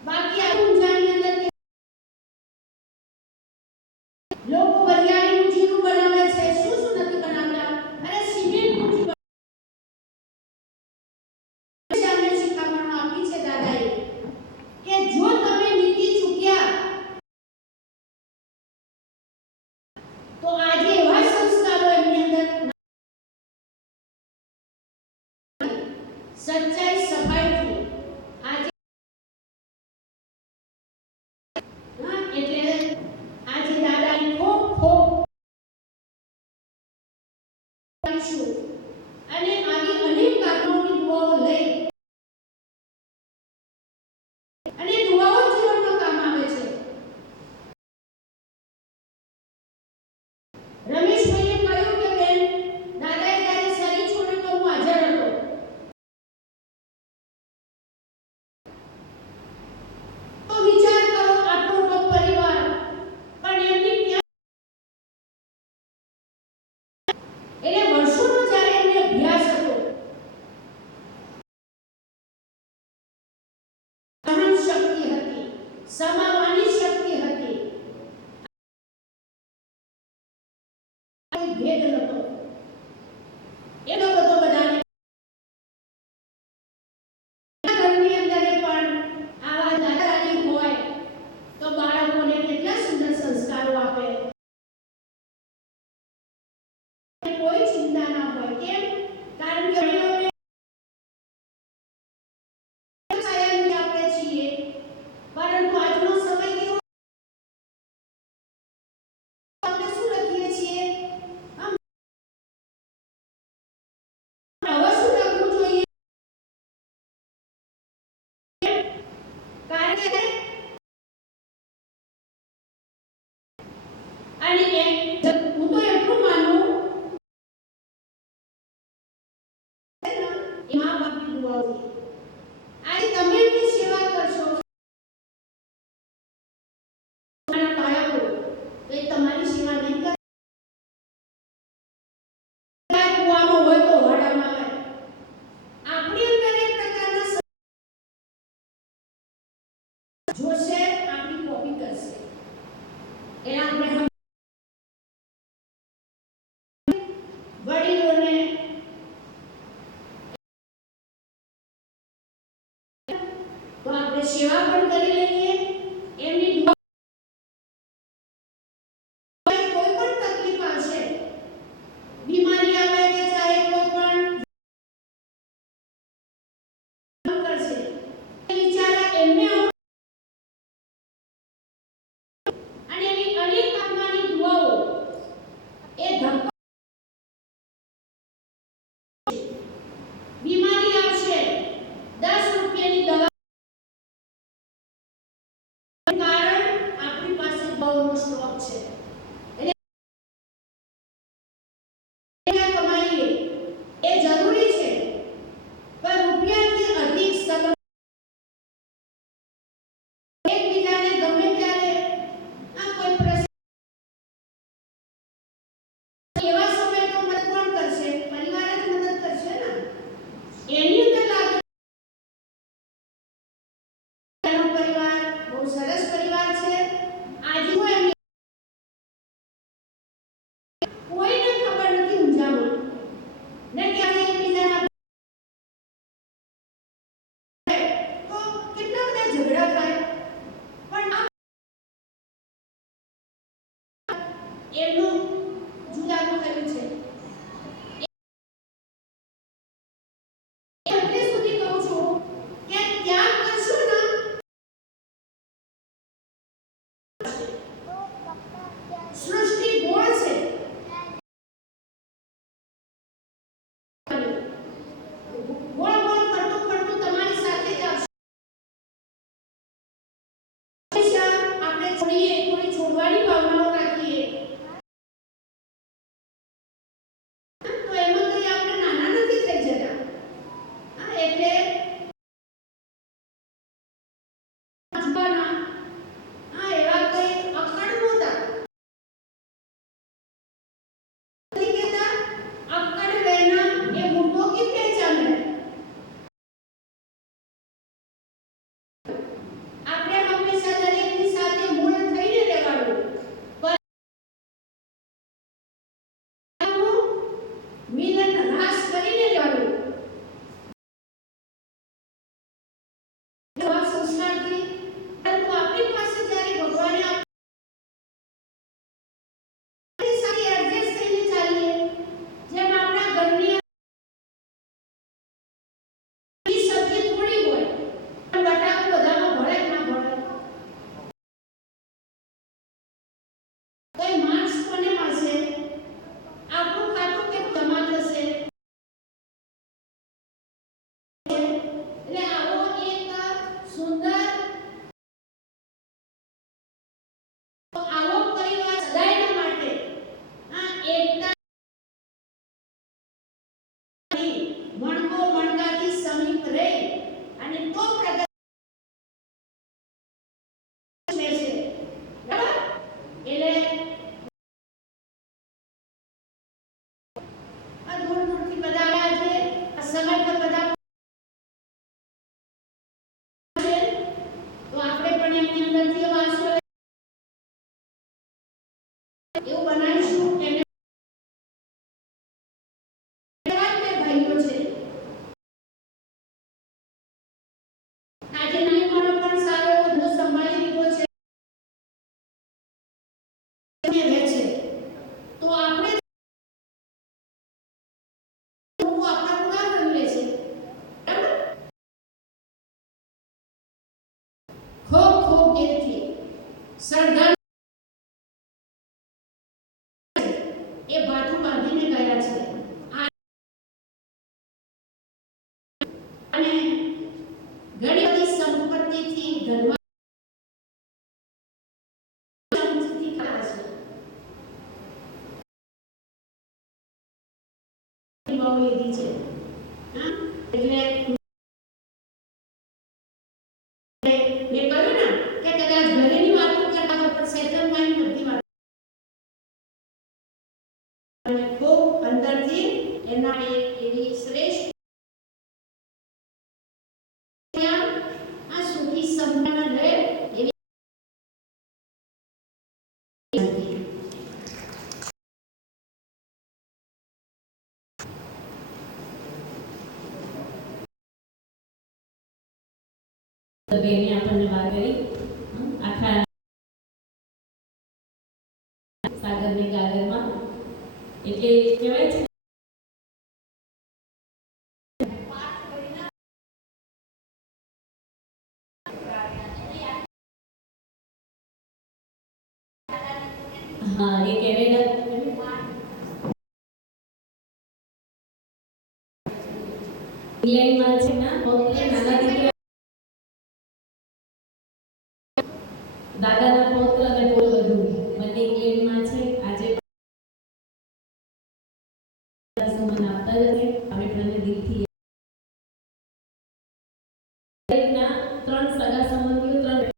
બાકી આ ઊંઝાની અંદર લોકો વરિયાળીનું જીરું બનાવે છે શું નથી બનાવતા અરે સિમેન્ટનું જીરું અમને શીખવવાનું આપી છે દાદાએ કે જો તમે નીતિ ચૂક્યા તો આજે એવા સંસ્કારો એમની અંદર સચ્ચાઈ સફાઈથી આજે એટલે કરીશું અને આવી અનેક કામોની દુઆઓ લઈ અને દુઆઓ જીવનમાં કામ આવે છે. રમેશભાઈએ કહ્યું કે બેન, દાદાએ જ્યારે શરીર છોડ્યું તો હું હાજર હતો. તો વિચાર કરો, આટલો મોટો પરિવાર, પણ એમની ત્યાં એટલે વર્ષોનો જ્યારે એમને અભ્યાસ હતો, સહન શક્તિ હતી, સમાવવાની શક્તિ હતી, કોઈ ભેદ નહોતો. એનો બધો બધાને ઘરની અંદર પણ આવા દાદાજી હોય તો બાળકોને કેટલા સુંદર સંસ્કારો આપે. કોઈ ચિંતા ના હોય. કેમ? કારણ કે વડીલોને કાયમની આપણે છીએ, પરંતુ આજનો સમય કેવો, આપણે શું લખીએ છીએ? હવે શું લખવું જોઈએ? કારણ કે અને હું તો એટલું માનું, મા બાપની દુઆઓથી આજે તમે એમની સેવા કરશો, તમારા બાળકો તો એ તમારી સેવા નહીં કરે. કુવામાં હોય તો વાડામાં આવે. આપણી અંદર એક પ્રકારના જોશે, આપણી કોપી કરશે. એને આપણે વડીલોને તો આપણે સેવા પણ કરી લઈએ. એમની દુઆ, કોઈ પણ તકલીફ આવશે, બીમારી આવે કે ચાહે કોઈ પણ કરશે, વિચારા એમને અને એની અનેક આત્માની દુઆઓ એ ધક્કો બીમારી આવશે, 10 રૂપિયાની દવા, કારણ આપણી પાસે દવાઓનો સ્ટોક છે. એટલે કમાઈએ એ જરૂરી છે, પણ રૂપિયાથી અધિક સંબંધ એકબીજાને ગમે ત્યારે કોઈ પ્રશ્ન એવા સમય તો મદદ કોણ કરશે? પરિવાર જ મદદ કરશે ને. એની અંદર લાગે પરિવાર બહુ સરસ પરિવાર છે. આજે હું એમની કોઈને ખબર નથી ઊંઝામાં ને ક્યારે એકબીજા તો પ્રગતિ છે. બરાબર? એટલે આ દૂર દૂરથી બધા આવ્યા છે. આ સમય પર બધા છે. તો આપણે પણ એમની અંદરથી એવો આશરો એવું બનાવીશું કે એમને ભાઈઓ છે. આજે નાની માનો પણ સારો એવો ધંધો સંભાળી લીધો છે. રહે છે. તો આપણે લોકો આપણા ઉદાહરણ લે છે. બરાબર? ખૂબ ખૂબ દિલથી શ્રદ્ધા એ બાજુ બાંધીને ગયા છે. અને ઘણી બધી સંપત્તિથી ઘરમાં સંપત્તિ કરે છે. બહુ લીધી છે. હા? એટલે મેં કહ્યું ને કે કદાચ ઘરેની વાતો કરતા હોય પણ સેટલમાં બધી વાત અને ખૂબ અંદરથી એના એવી શ્રેષ્ઠ આ સુખી સંપન્ન રહે એવી બેને આપણને વાત કરી આખા સાગરની ગાગરમાં. એટલે કહેવાય છે હા એ કેનેડા ઇંગ્લેન્ડમાં છે ના પૌત્ર નાના દીકરા દાદાના પૌત્ર અને પુત્રવધુ બંને ઇંગ્લેન્ડમાં છે. આજે સન્માન આપતા જ હશે. અમે પણ દિલથી ના 3 સગા સંબંધીઓ 3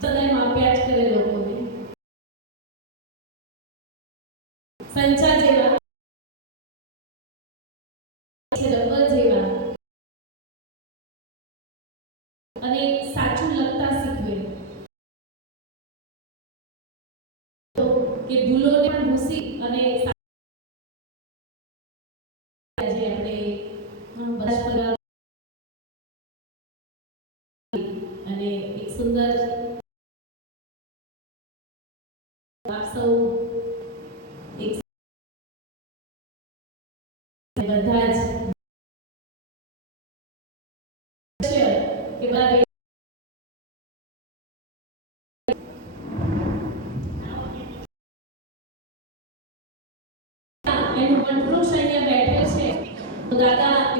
સદાય માપ્યા જ કરે લોકોને. સંચા જેવા રબર જેવા અને સાચું લખતા શીખવે તો કે ભૂલોને પણ ભૂસી અને આજે આપણે પરસ્પર અને એક સુંદર આપ સૌ એક બધા જ કે બધા એનું પણ પુરુષ અહીંયા બેઠો છે. તો દાદા